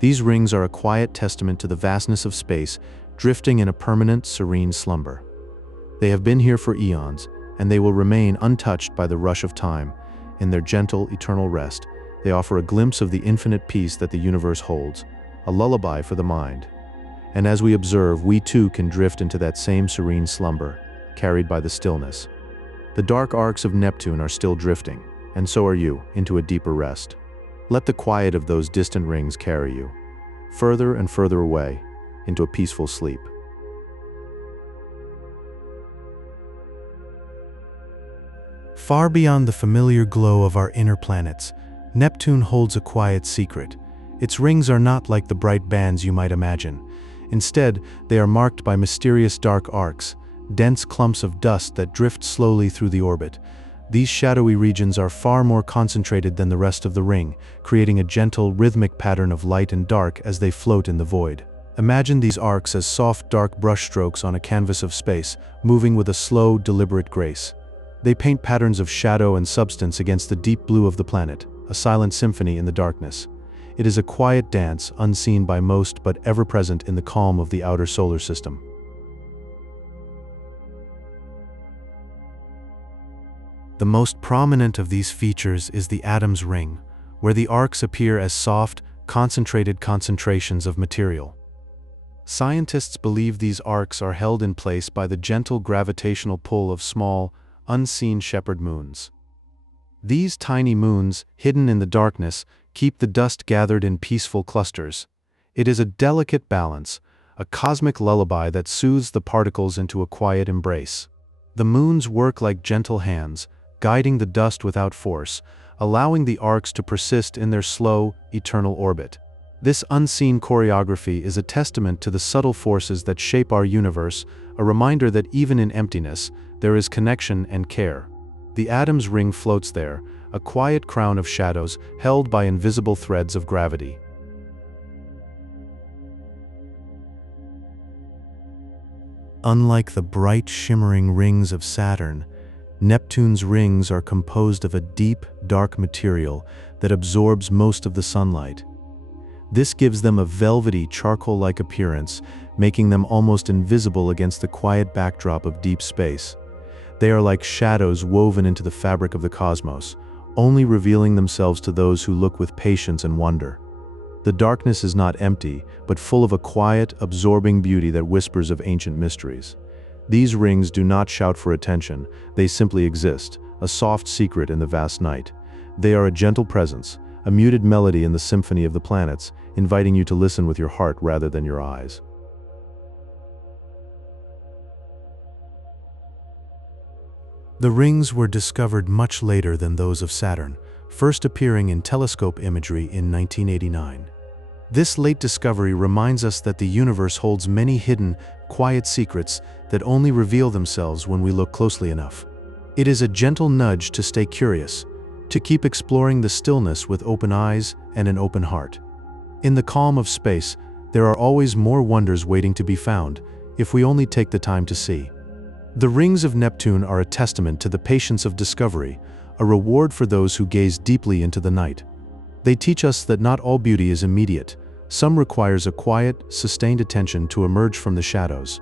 These rings are a quiet testament to the vastness of space, drifting in a permanent, serene slumber. They have been here for eons, and they will remain untouched by the rush of time. In their gentle, eternal rest, they offer a glimpse of the infinite peace that the universe holds, a lullaby for the mind. And as we observe, we too can drift into that same serene slumber, carried by the stillness. The dark arcs of Neptune are still drifting, and so are you, into a deeper rest. Let the quiet of those distant rings carry you, further and further away, into a peaceful sleep. Far beyond the familiar glow of our inner planets, Neptune holds a quiet secret. Its rings are not like the bright bands you might imagine. Instead, they are marked by mysterious dark arcs, dense clumps of dust that drift slowly through the orbit. These shadowy regions are far more concentrated than the rest of the ring, creating a gentle, rhythmic pattern of light and dark as they float in the void. Imagine these arcs as soft, dark brushstrokes on a canvas of space, moving with a slow, deliberate grace. They paint patterns of shadow and substance against the deep blue of the planet, a silent symphony in the darkness. It is a quiet dance, unseen by most but ever present in the calm of the outer solar system. The most prominent of these features is the Adam's ring, where the arcs appear as soft, concentrated concentrations of material. Scientists believe these arcs are held in place by the gentle gravitational pull of small, unseen shepherd moons. These tiny moons, hidden in the darkness, keep the dust gathered in peaceful clusters. It is a delicate balance, a cosmic lullaby that soothes the particles into a quiet embrace. The moons work like gentle hands, guiding the dust without force, allowing the arcs to persist in their slow, eternal orbit. This unseen choreography is a testament to the subtle forces that shape our universe, a reminder that even in emptiness, there is connection and care. The Adam's ring floats there, a quiet crown of shadows held by invisible threads of gravity. Unlike the bright, shimmering rings of Saturn, Neptune's rings are composed of a deep, dark material that absorbs most of the sunlight. This gives them a velvety, charcoal-like appearance, making them almost invisible against the quiet backdrop of deep space. They are like shadows woven into the fabric of the cosmos, only revealing themselves to those who look with patience and wonder. The darkness is not empty, but full of a quiet, absorbing beauty that whispers of ancient mysteries. These rings do not shout for attention, they simply exist, a soft secret in the vast night. They are a gentle presence, a muted melody in the symphony of the planets, inviting you to listen with your heart rather than your eyes. The rings were discovered much later than those of Saturn, first appearing in telescope imagery in 1989. This late discovery reminds us that the universe holds many hidden, quiet secrets that only reveal themselves when we look closely enough. It is a gentle nudge to stay curious, to keep exploring the stillness with open eyes and an open heart. In the calm of space, there are always more wonders waiting to be found, if we only take the time to see. The rings of Neptune are a testament to the patience of discovery, a reward for those who gaze deeply into the night. They teach us that not all beauty is immediate. Some requires a quiet, sustained attention to emerge from the shadows.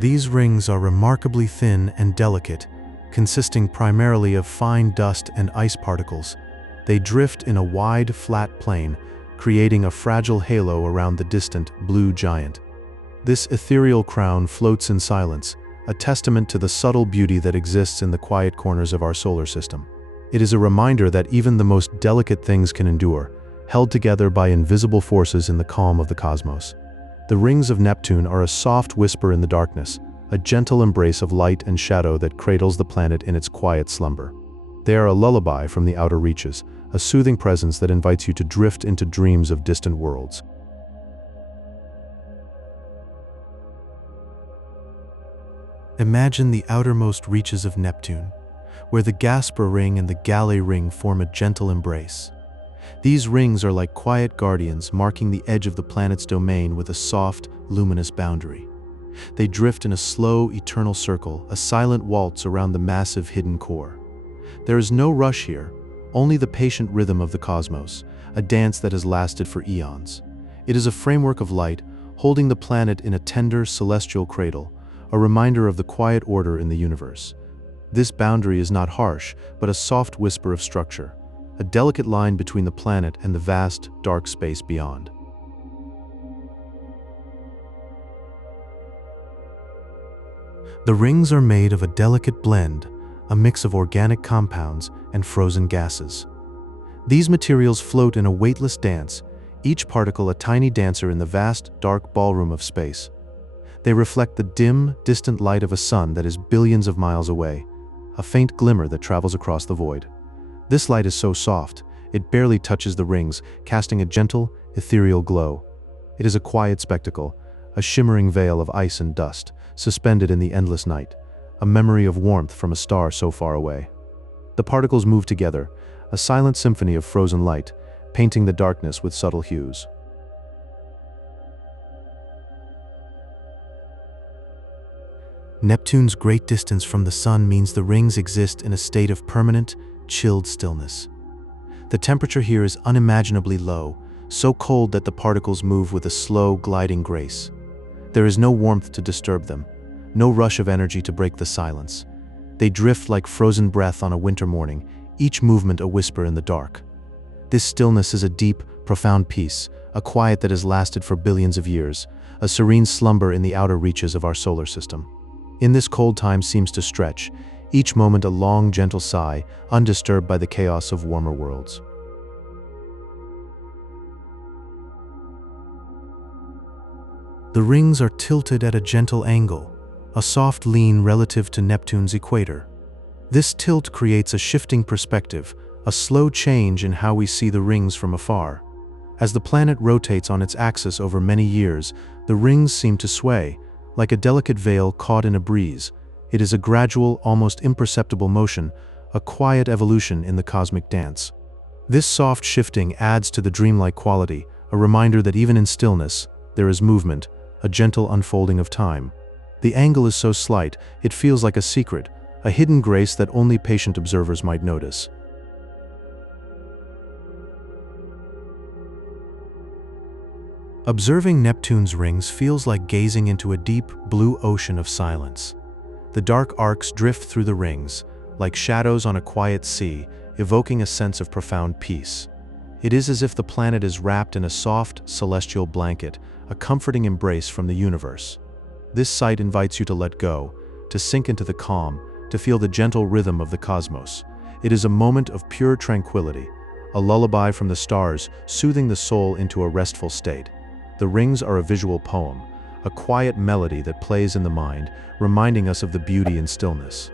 These rings are remarkably thin and delicate, consisting primarily of fine dust and ice particles. They drift in a wide, flat plane, creating a fragile halo around the distant blue giant. This ethereal crown floats in silence, a testament to the subtle beauty that exists in the quiet corners of our solar system. It is a reminder that even the most delicate things can endure, held together by invisible forces in the calm of the cosmos. The rings of Neptune are a soft whisper in the darkness, a gentle embrace of light and shadow that cradles the planet in its quiet slumber. They are a lullaby from the outer reaches, a soothing presence that invites you to drift into dreams of distant worlds. Imagine the outermost reaches of Neptune, where the Gaspar ring and the Galley ring form a gentle embrace. These rings are like quiet guardians marking the edge of the planet's domain with a soft, luminous boundary. They drift in a slow, eternal circle, a silent waltz around the massive hidden core. There is no rush here, only the patient rhythm of the cosmos, a dance that has lasted for eons. It is a framework of light, holding the planet in a tender, celestial cradle, a reminder of the quiet order in the universe. This boundary is not harsh, but a soft whisper of structure, a delicate line between the planet and the vast, dark space beyond. The rings are made of a delicate blend, a mix of organic compounds and frozen gases. These materials float in a weightless dance, each particle a tiny dancer in the vast, dark ballroom of space. They reflect the dim, distant light of a sun that is billions of miles away, a faint glimmer that travels across the void. This light is so soft, it barely touches the rings, casting a gentle, ethereal glow. It is a quiet spectacle, a shimmering veil of ice and dust, suspended in the endless night, a memory of warmth from a star so far away. The particles move together, a silent symphony of frozen light, painting the darkness with subtle hues. Neptune's great distance from the sun means the rings exist in a state of permanent, chilled stillness. The temperature here is unimaginably low, so cold that the particles move with a slow, gliding grace. There is no warmth to disturb them, no rush of energy to break the silence. They drift like frozen breath on a winter morning, each movement a whisper in the dark. This stillness is a deep, profound peace, a quiet that has lasted for billions of years, a serene slumber in the outer reaches of our solar system. In this cold time seems to stretch, each moment a long, gentle sigh, undisturbed by the chaos of warmer worlds. The rings are tilted at a gentle angle, a soft lean relative to Neptune's equator. This tilt creates a shifting perspective, a slow change in how we see the rings from afar. As the planet rotates on its axis over many years, the rings seem to sway, like a delicate veil caught in a breeze. It is a gradual, almost imperceptible motion, a quiet evolution in the cosmic dance. This soft shifting adds to the dreamlike quality, a reminder that even in stillness, there is movement, a gentle unfolding of time. The angle is so slight, it feels like a secret, a hidden grace that only patient observers might notice. Observing Neptune's rings feels like gazing into a deep, blue ocean of silence. The dark arcs drift through the rings, like shadows on a quiet sea, evoking a sense of profound peace. It is as if the planet is wrapped in a soft, celestial blanket, a comforting embrace from the universe. This sight invites you to let go, to sink into the calm, to feel the gentle rhythm of the cosmos. It is a moment of pure tranquility, a lullaby from the stars, soothing the soul into a restful state. The rings are a visual poem, a quiet melody that plays in the mind, reminding us of the beauty and stillness.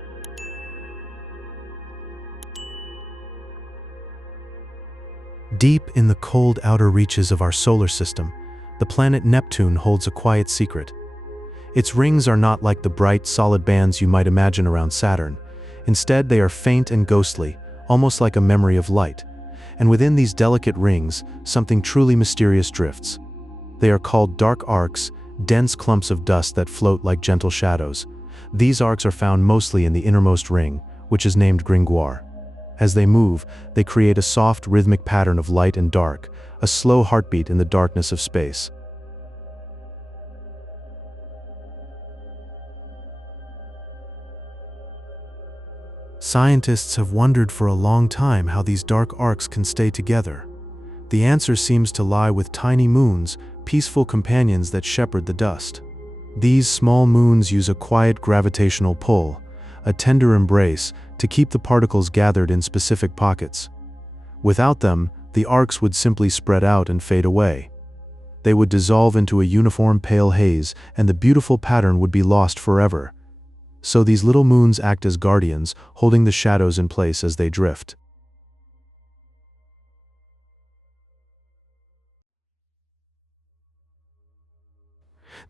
Deep in the cold outer reaches of our solar system, the planet Neptune holds a quiet secret. Its rings are not like the bright, solid bands you might imagine around Saturn. Instead, they are faint and ghostly, almost like a memory of light. And within these delicate rings, something truly mysterious drifts. They are called dark arcs, dense clumps of dust that float like gentle shadows. These arcs are found mostly in the innermost ring, which is named Gringoire. As they move, they create a soft, rhythmic pattern of light and dark, a slow heartbeat in the darkness of space. Scientists have wondered for a long time how these dark arcs can stay together. The answer seems to lie with tiny moons, peaceful companions that shepherd the dust. These small moons use a quiet gravitational pull, a tender embrace, to keep the particles gathered in specific pockets. Without them, the arcs would simply spread out and fade away. They would dissolve into a uniform pale haze, and the beautiful pattern would be lost forever. So these little moons act as guardians, holding the shadows in place as they drift.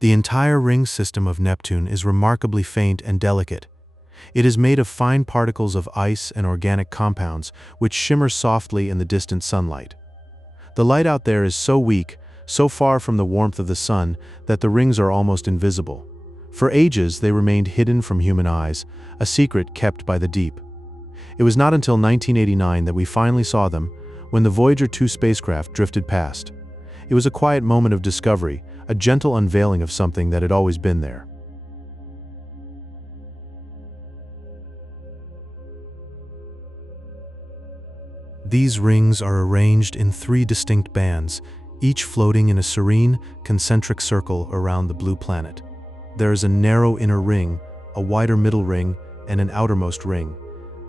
The entire ring system of Neptune is remarkably faint and delicate. It is made of fine particles of ice and organic compounds, which shimmer softly in the distant sunlight. The light out there is so weak, so far from the warmth of the sun, that the rings are almost invisible. For ages, they remained hidden from human eyes, a secret kept by the deep. It was not until 1989 that we finally saw them, when the Voyager 2 spacecraft drifted past. It was a quiet moment of discovery, a gentle unveiling of something that had always been there. These rings are arranged in 3 distinct bands, each floating in a serene, concentric circle around the blue planet. There is a narrow inner ring, a wider middle ring, and an outermost ring.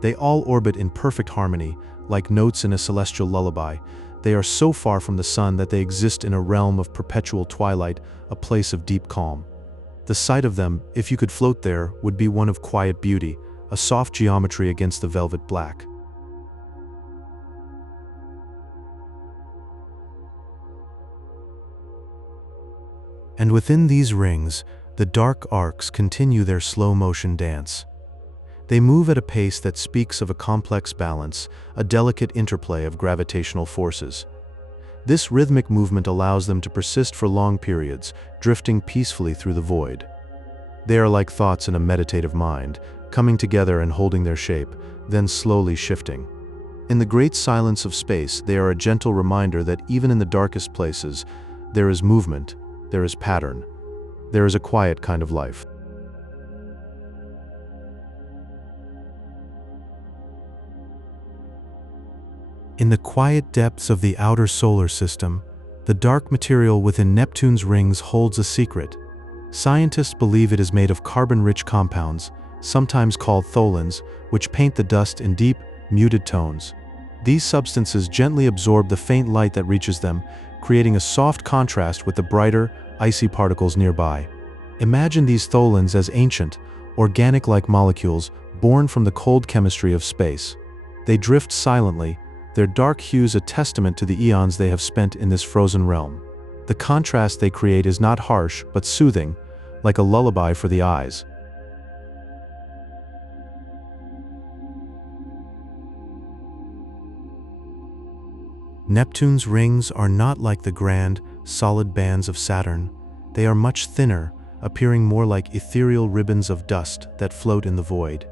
They all orbit in perfect harmony, like notes in a celestial lullaby. They are so far from the sun that they exist in a realm of perpetual twilight, a place of deep calm. The sight of them, if you could float there, would be one of quiet beauty, a soft geometry against the velvet black. And within these rings, the dark arcs continue their slow-motion dance. They move at a pace that speaks of a complex balance, a delicate interplay of gravitational forces. This rhythmic movement allows them to persist for long periods, drifting peacefully through the void. They are like thoughts in a meditative mind, coming together and holding their shape, then slowly shifting. In the great silence of space, they are a gentle reminder that even in the darkest places, there is movement, there is pattern, there is a quiet kind of life. In the quiet depths of the outer solar system, the dark material within Neptune's rings holds a secret. Scientists believe it is made of carbon-rich compounds, sometimes called tholins, which paint the dust in deep, muted tones. These substances gently absorb the faint light that reaches them, creating a soft contrast with the brighter, icy particles nearby. Imagine these tholins as ancient, organic-like molecules born from the cold chemistry of space. They drift silently, their dark hues a testament to the eons they have spent in this frozen realm. The contrast they create is not harsh, but soothing, like a lullaby for the eyes. Neptune's rings are not like the grand, solid bands of Saturn. They are much thinner, appearing more like ethereal ribbons of dust that float in the void.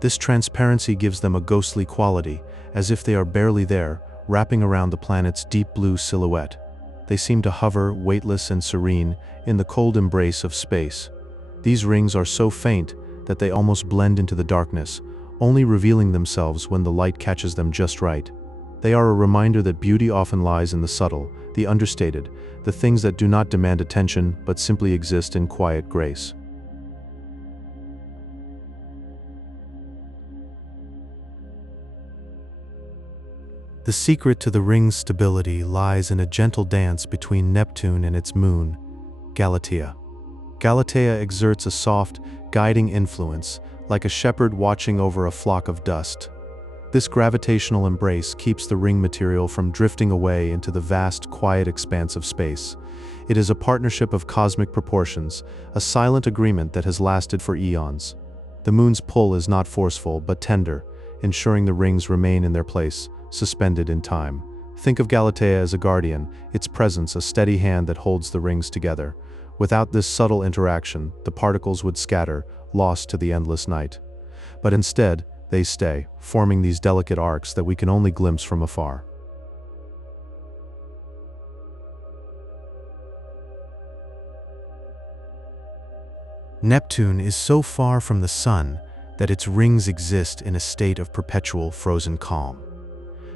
This transparency gives them a ghostly quality, as if they are barely there, wrapping around the planet's deep blue silhouette. They seem to hover, weightless and serene, in the cold embrace of space. These rings are so faint that they almost blend into the darkness, only revealing themselves when the light catches them just right. They are a reminder that beauty often lies in the subtle, the understated, the things that do not demand attention but simply exist in quiet grace. The secret to the ring's stability lies in a gentle dance between Neptune and its moon, Galatea. Galatea exerts a soft, guiding influence, like a shepherd watching over a flock of dust. This gravitational embrace keeps the ring material from drifting away into the vast, quiet expanse of space. It is a partnership of cosmic proportions, a silent agreement that has lasted for eons. The moon's pull is not forceful, but tender, ensuring the rings remain in their place, suspended in time. Think of Galatea as a guardian, its presence a steady hand that holds the rings together. Without this subtle interaction, the particles would scatter, lost to the endless night. But instead, they stay, forming these delicate arcs that we can only glimpse from afar. Neptune is so far from the sun that its rings exist in a state of perpetual frozen calm.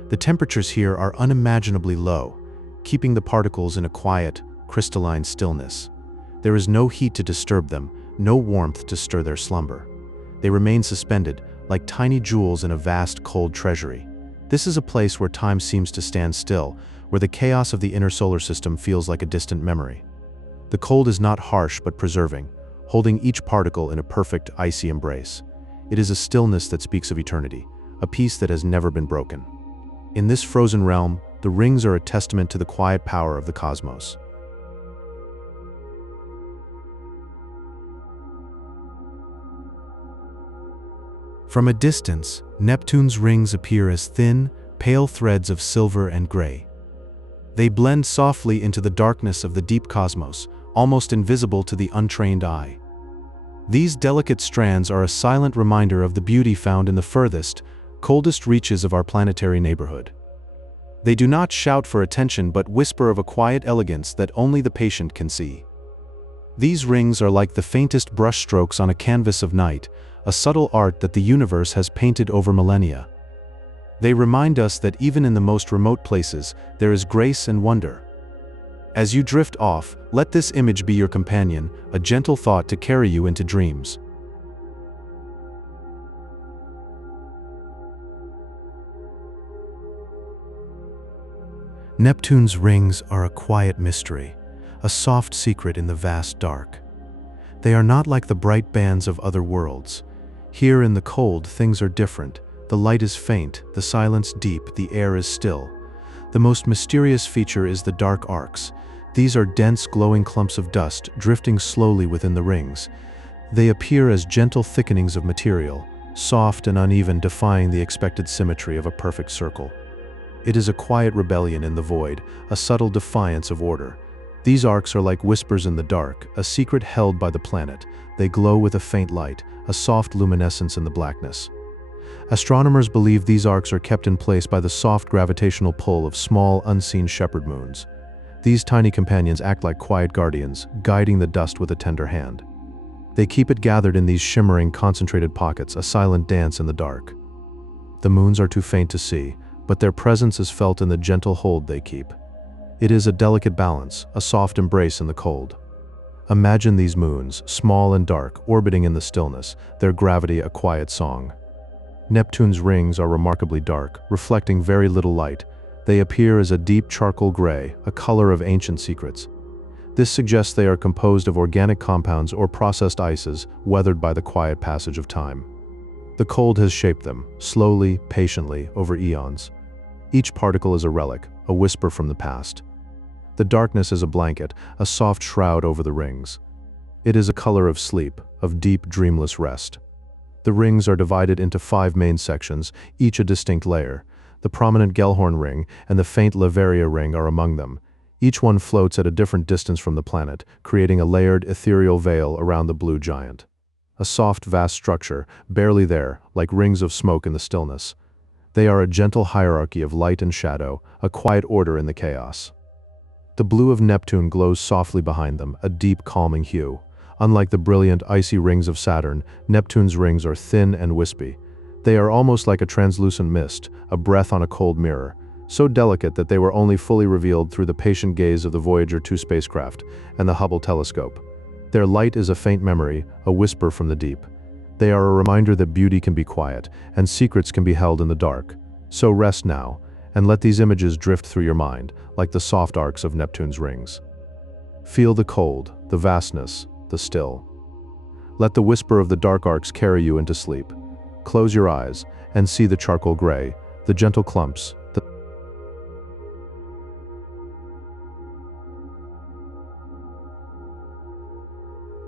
The temperatures here are unimaginably low, keeping the particles in a quiet, crystalline stillness. There is no heat to disturb them, no warmth to stir their slumber. They remain suspended, like tiny jewels in a vast, cold treasury. This is a place where time seems to stand still, where the chaos of the inner solar system feels like a distant memory. The cold is not harsh but preserving, holding each particle in a perfect, icy embrace. It is a stillness that speaks of eternity, a peace that has never been broken. In this frozen realm, the rings are a testament to the quiet power of the cosmos. From a distance, Neptune's rings appear as thin, pale threads of silver and gray. They blend softly into the darkness of the deep cosmos, almost invisible to the untrained eye. These delicate strands are a silent reminder of the beauty found in the furthest, coldest reaches of our planetary neighborhood. They do not shout for attention but whisper of a quiet elegance that only the patient can see. These rings are like the faintest brushstrokes on a canvas of night, a subtle art that the universe has painted over millennia. They remind us that even in the most remote places, there is grace and wonder. As you drift off, let this image be your companion, a gentle thought to carry you into dreams. Neptune's rings are a quiet mystery, a soft secret in the vast dark. They are not like the bright bands of other worlds. Here in the cold, things are different. The light is faint, the silence deep, the air is still. The most mysterious feature is the dark arcs. These are dense, glowing clumps of dust drifting slowly within the rings. They appear as gentle thickenings of material, soft and uneven, defying the expected symmetry of a perfect circle. It is a quiet rebellion in the void, a subtle defiance of order. These arcs are like whispers in the dark, a secret held by the planet. They glow with a faint light, a soft luminescence in the blackness. Astronomers believe these arcs are kept in place by the soft gravitational pull of small, unseen shepherd moons. These tiny companions act like quiet guardians, guiding the dust with a tender hand. They keep it gathered in these shimmering, concentrated pockets, a silent dance in the dark. The moons are too faint to see, but their presence is felt in the gentle hold they keep. It is a delicate balance, a soft embrace in the cold. Imagine these moons, small and dark, orbiting in the stillness, their gravity a quiet song. Neptune's rings are remarkably dark, reflecting very little light. They appear as a deep charcoal gray, a color of ancient secrets. This suggests they are composed of organic compounds or processed ices, weathered by the quiet passage of time. The cold has shaped them, slowly, patiently, over eons. Each particle is a relic, a whisper from the past. The darkness is a blanket, a soft shroud over the rings. It is a color of sleep, of deep, dreamless rest. The rings are divided into 5 main sections, each a distinct layer. The prominent Gellhorn ring and the faint Leveria ring are among them. Each one floats at a different distance from the planet, creating a layered, ethereal veil around the blue giant. A soft, vast structure, barely there, like rings of smoke in the stillness. They are a gentle hierarchy of light and shadow, a quiet order in the chaos. The blue of Neptune glows softly behind them, a deep, calming hue. Unlike the brilliant, icy rings of Saturn, Neptune's rings are thin and wispy. They are almost like a translucent mist, a breath on a cold mirror, so delicate that they were only fully revealed through the patient gaze of the Voyager 2 spacecraft and the Hubble telescope. Their light is a faint memory, a whisper from the deep. They are a reminder that beauty can be quiet, and secrets can be held in the dark. So rest now, and let these images drift through your mind, like the soft arcs of Neptune's rings. Feel the cold, the vastness, the still. Let the whisper of the dark arcs carry you into sleep. Close your eyes and see the charcoal gray, the gentle clumps.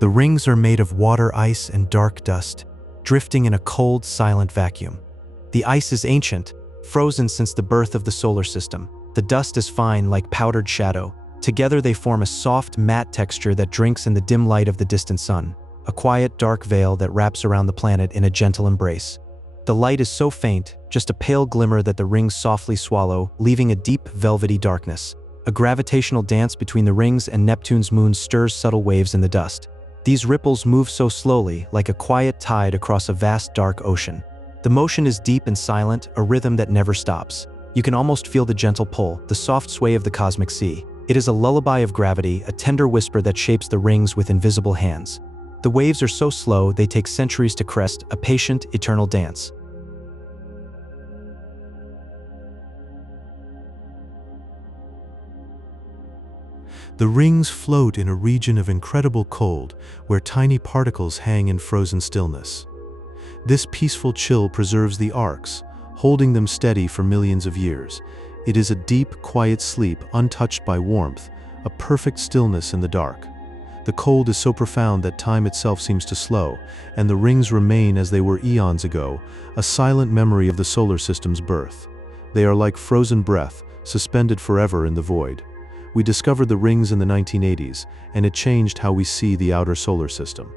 The rings are made of water ice and dark dust, drifting in a cold, silent vacuum. The ice is ancient, frozen since the birth of the solar system. The dust is fine like powdered shadow. Together they form a soft, matte texture that drinks in the dim light of the distant sun, a quiet, dark veil that wraps around the planet in a gentle embrace. The light is so faint, just a pale glimmer that the rings softly swallow, leaving a deep, velvety darkness. A gravitational dance between the rings and Neptune's moon stirs subtle waves in the dust. These ripples move so slowly, like a quiet tide across a vast dark ocean. The motion is deep and silent, a rhythm that never stops. You can almost feel the gentle pull, the soft sway of the cosmic sea. It is a lullaby of gravity, a tender whisper that shapes the rings with invisible hands. The waves are so slow they take centuries to crest, a patient, eternal dance. The rings float in a region of incredible cold, where tiny particles hang in frozen stillness. This peaceful chill preserves the arcs, holding them steady for millions of years. It is a deep, quiet sleep, untouched by warmth, a perfect stillness in the dark. The cold is so profound that time itself seems to slow, and the rings remain as they were eons ago, a silent memory of the solar system's birth. They are like frozen breath, suspended forever in the void. We discovered the rings in the 1980s, and it changed how we see the outer solar system.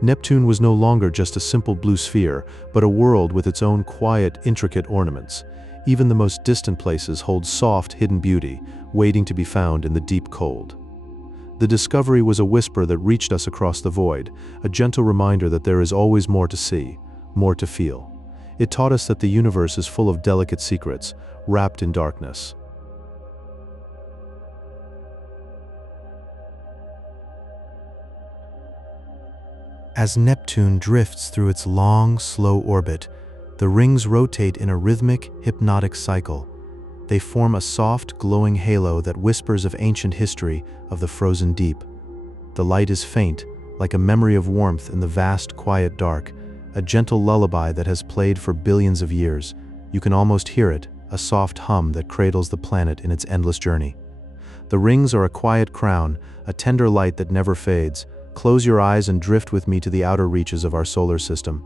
Neptune was no longer just a simple blue sphere, but a world with its own quiet, intricate ornaments. Even the most distant places hold soft, hidden beauty, waiting to be found in the deep cold. The discovery was a whisper that reached us across the void, a gentle reminder that there is always more to see, more to feel. It taught us that the universe is full of delicate secrets, wrapped in darkness. As Neptune drifts through its long, slow orbit, the rings rotate in a rhythmic, hypnotic cycle. They form a soft, glowing halo that whispers of ancient history of the frozen deep. The light is faint, like a memory of warmth in the vast, quiet dark, a gentle lullaby that has played for billions of years. You can almost hear it, a soft hum that cradles the planet in its endless journey. The rings are a quiet crown, a tender light that never fades. Close your eyes and drift with me to the outer reaches of our solar system.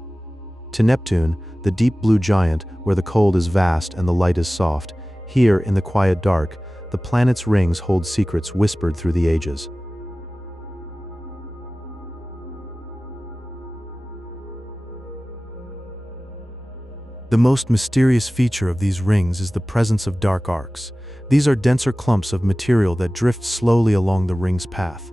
To Neptune, the deep blue giant, where the cold is vast and the light is soft. Here, in the quiet dark, the planet's rings hold secrets whispered through the ages. The most mysterious feature of these rings is the presence of dark arcs. These are denser clumps of material that drift slowly along the ring's path.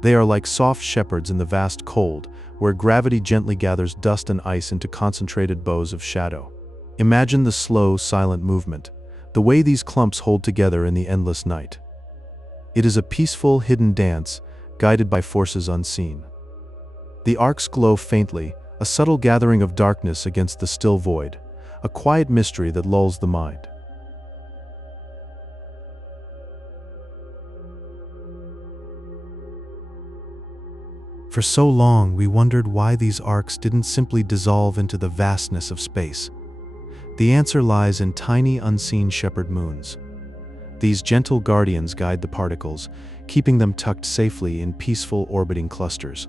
They are like soft shepherds in the vast cold, where gravity gently gathers dust and ice into concentrated bows of shadow. Imagine the slow, silent movement, the way these clumps hold together in the endless night. It is a peaceful, hidden dance, guided by forces unseen. The arcs glow faintly, a subtle gathering of darkness against the still void, a quiet mystery that lulls the mind. For so long, we wondered why these arcs didn't simply dissolve into the vastness of space. The answer lies in tiny, unseen shepherd moons. These gentle guardians guide the particles, keeping them tucked safely in peaceful orbiting clusters.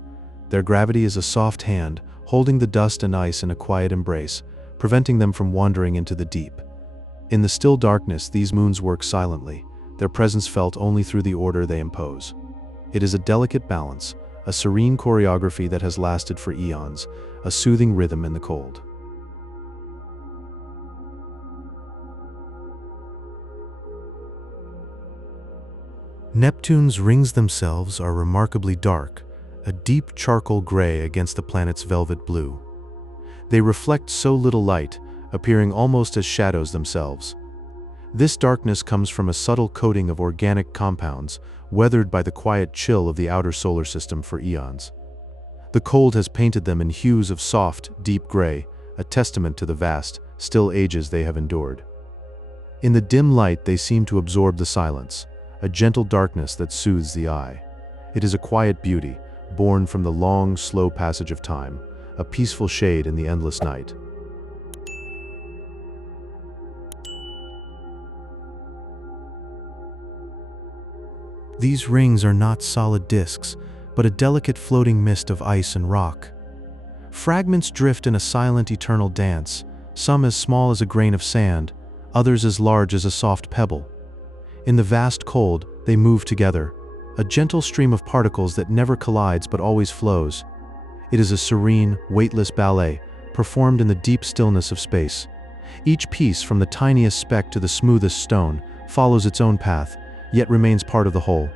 Their gravity is a soft hand, holding the dust and ice in a quiet embrace, preventing them from wandering into the deep. In the still darkness, these moons work silently, their presence felt only through the order they impose. It is a delicate balance, a serene choreography that has lasted for eons, a soothing rhythm in the cold. Neptune's rings themselves are remarkably dark, a deep charcoal gray against the planet's velvet blue. They reflect so little light, appearing almost as shadows themselves. This darkness comes from a subtle coating of organic compounds, weathered by the quiet chill of the outer solar system for eons. The cold has painted them in hues of soft, deep gray, a testament to the vast, still ages they have endured. In the dim light, they seem to absorb the silence, a gentle darkness that soothes the eye. It is a quiet beauty, born from the long, slow passage of time, a peaceful shade in the endless night. These rings are not solid disks, but a delicate floating mist of ice and rock. Fragments drift in a silent, eternal dance, some as small as a grain of sand, others as large as a soft pebble. In the vast cold, they move together, a gentle stream of particles that never collides but always flows. It is a serene, weightless ballet, performed in the deep stillness of space. Each piece, from the tiniest speck to the smoothest stone, follows its own path, yet remains part of the whole.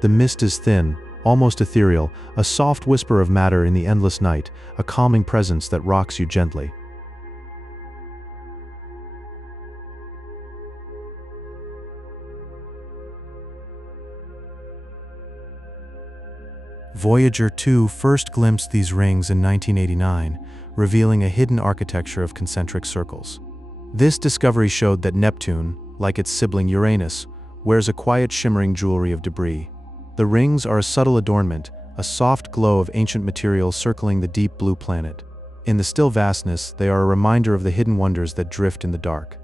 The mist is thin, almost ethereal, a soft whisper of matter in the endless night, a calming presence that rocks you gently. Voyager 2 first glimpsed these rings in 1989, revealing a hidden architecture of concentric circles. This discovery showed that Neptune, like its sibling Uranus, wears a quiet shimmering jewelry of debris. The rings are a subtle adornment, a soft glow of ancient materials circling the deep blue planet. In the still vastness, they are a reminder of the hidden wonders that drift in the dark.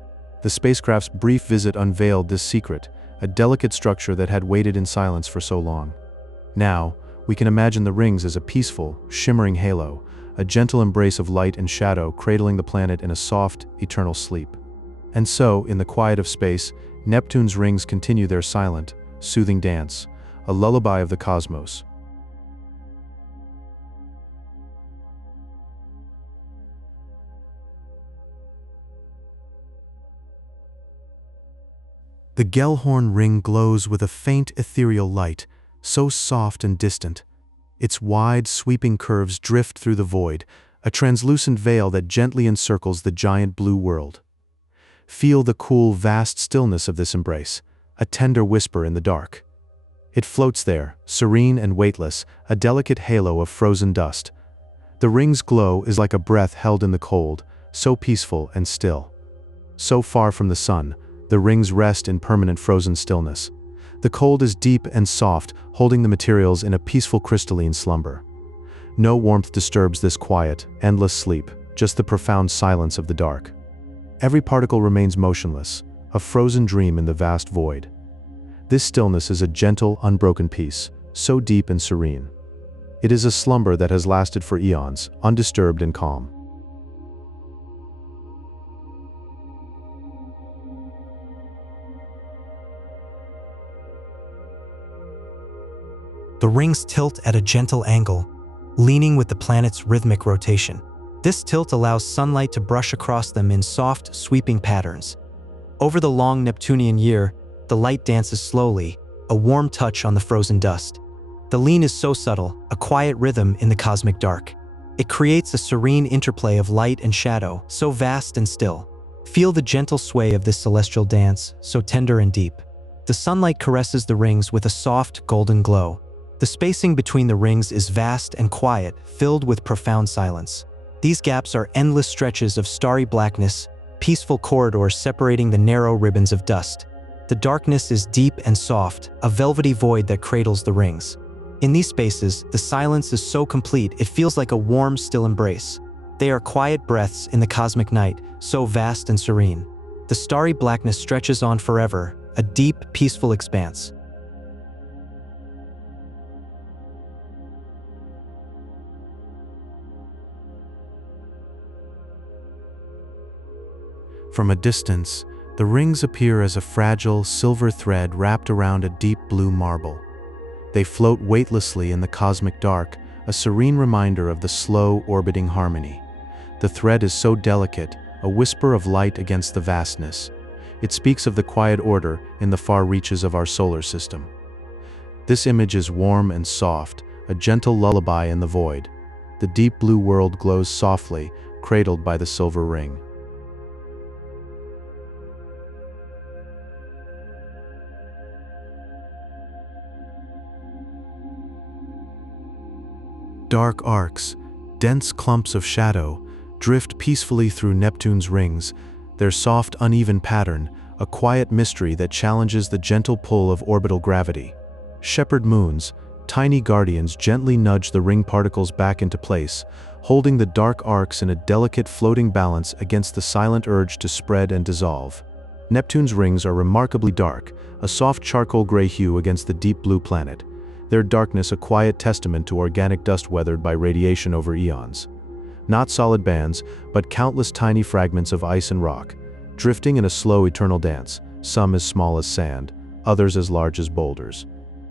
The spacecraft's brief visit unveiled this secret, a delicate structure that had waited in silence for so long. Now, we can imagine the rings as a peaceful, shimmering halo, a gentle embrace of light and shadow cradling the planet in a soft, eternal sleep. And so, in the quiet of space, Neptune's rings continue their silent, soothing dance, a lullaby of the cosmos. The Gellhorn ring glows with a faint ethereal light, so soft and distant. Its wide, sweeping curves drift through the void, a translucent veil that gently encircles the giant blue world. Feel the cool, vast stillness of this embrace, a tender whisper in the dark. It floats there, serene and weightless, a delicate halo of frozen dust. The ring's glow is like a breath held in the cold, so peaceful and still. So far from the sun, the rings rest in permanent frozen stillness. The cold is deep and soft, holding the materials in a peaceful crystalline slumber. No warmth disturbs this quiet, endless sleep, just the profound silence of the dark. Every particle remains motionless, a frozen dream in the vast void. This stillness is a gentle, unbroken peace, so deep and serene. It is a slumber that has lasted for eons, undisturbed and calm. The rings tilt at a gentle angle, leaning with the planet's rhythmic rotation. This tilt allows sunlight to brush across them in soft, sweeping patterns. Over the long Neptunian year, the light dances slowly, a warm touch on the frozen dust. The lean is so subtle, a quiet rhythm in the cosmic dark. It creates a serene interplay of light and shadow, so vast and still. Feel the gentle sway of this celestial dance, so tender and deep. The sunlight caresses the rings with a soft, golden glow. The spacing between the rings is vast and quiet, filled with profound silence. These gaps are endless stretches of starry blackness, peaceful corridors separating the narrow ribbons of dust. The darkness is deep and soft, a velvety void that cradles the rings. In these spaces, the silence is so complete it feels like a warm, still embrace. They are quiet breaths in the cosmic night, so vast and serene. The starry blackness stretches on forever, a deep, peaceful expanse. From a distance, The rings appear as a fragile, silver thread wrapped around a deep blue marble. They float weightlessly in the cosmic dark, a serene reminder of the slow, orbiting harmony. The thread is so delicate, a whisper of light against the vastness. It speaks of the quiet order in the far reaches of our solar system. This image is warm and soft, a gentle lullaby in the void. The deep blue world glows softly, cradled by the silver ring. Dark arcs, dense clumps of shadow, drift peacefully through Neptune's rings, their soft, uneven pattern, a quiet mystery that challenges the gentle pull of orbital gravity. Shepherd moons, tiny guardians, gently nudge the ring particles back into place, holding the dark arcs in a delicate floating balance against the silent urge to spread and dissolve. Neptune's rings are remarkably dark, a soft charcoal gray hue against the deep blue planet, their darkness a quiet testament to organic dust weathered by radiation over eons. Not solid bands, but countless tiny fragments of ice and rock, drifting in a slow eternal dance, some as small as sand, others as large as boulders.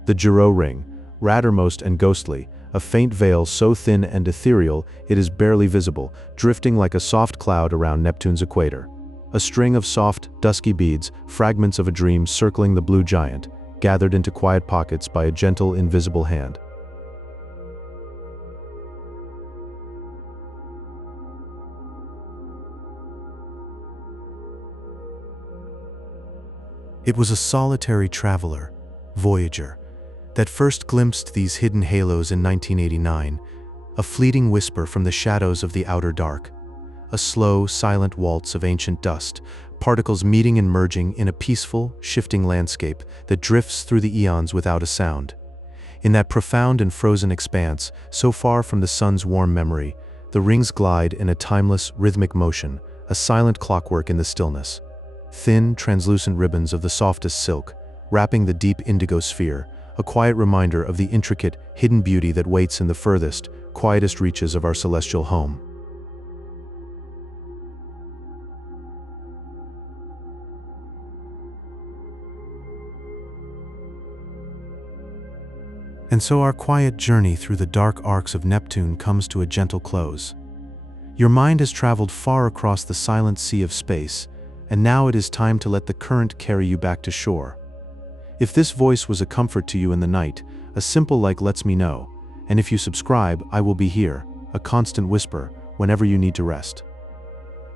The Giro ring, rattermost and ghostly, a faint veil so thin and ethereal it is barely visible, drifting like a soft cloud around Neptune's equator. A string of soft, dusky beads, fragments of a dream circling the blue giant, gathered into quiet pockets by a gentle, invisible hand. It was a solitary traveler, voyager, that first glimpsed these hidden halos in 1989, a fleeting whisper from the shadows of the outer dark, a slow, silent waltz of ancient dust, particles meeting and merging in a peaceful, shifting landscape that drifts through the eons without a sound. In that profound and frozen expanse, so far from the sun's warm memory, the rings glide in a timeless, rhythmic motion, a silent clockwork in the stillness. Thin, translucent ribbons of the softest silk, wrapping the deep indigo sphere, a quiet reminder of the intricate, hidden beauty that waits in the furthest, quietest reaches of our celestial home. And so our quiet journey through the dark arcs of Neptune comes to a gentle close. Your mind has traveled far across the silent sea of space, and now it is time to let the current carry you back to shore. If this voice was a comfort to you in the night, a simple like lets me know, and if you subscribe, I will be here, a constant whisper, whenever you need to rest.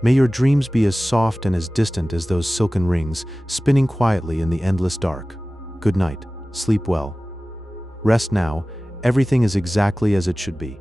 May your dreams be as soft and as distant as those silken rings, spinning quietly in the endless dark. Good night, sleep well. Rest now, everything is exactly as it should be.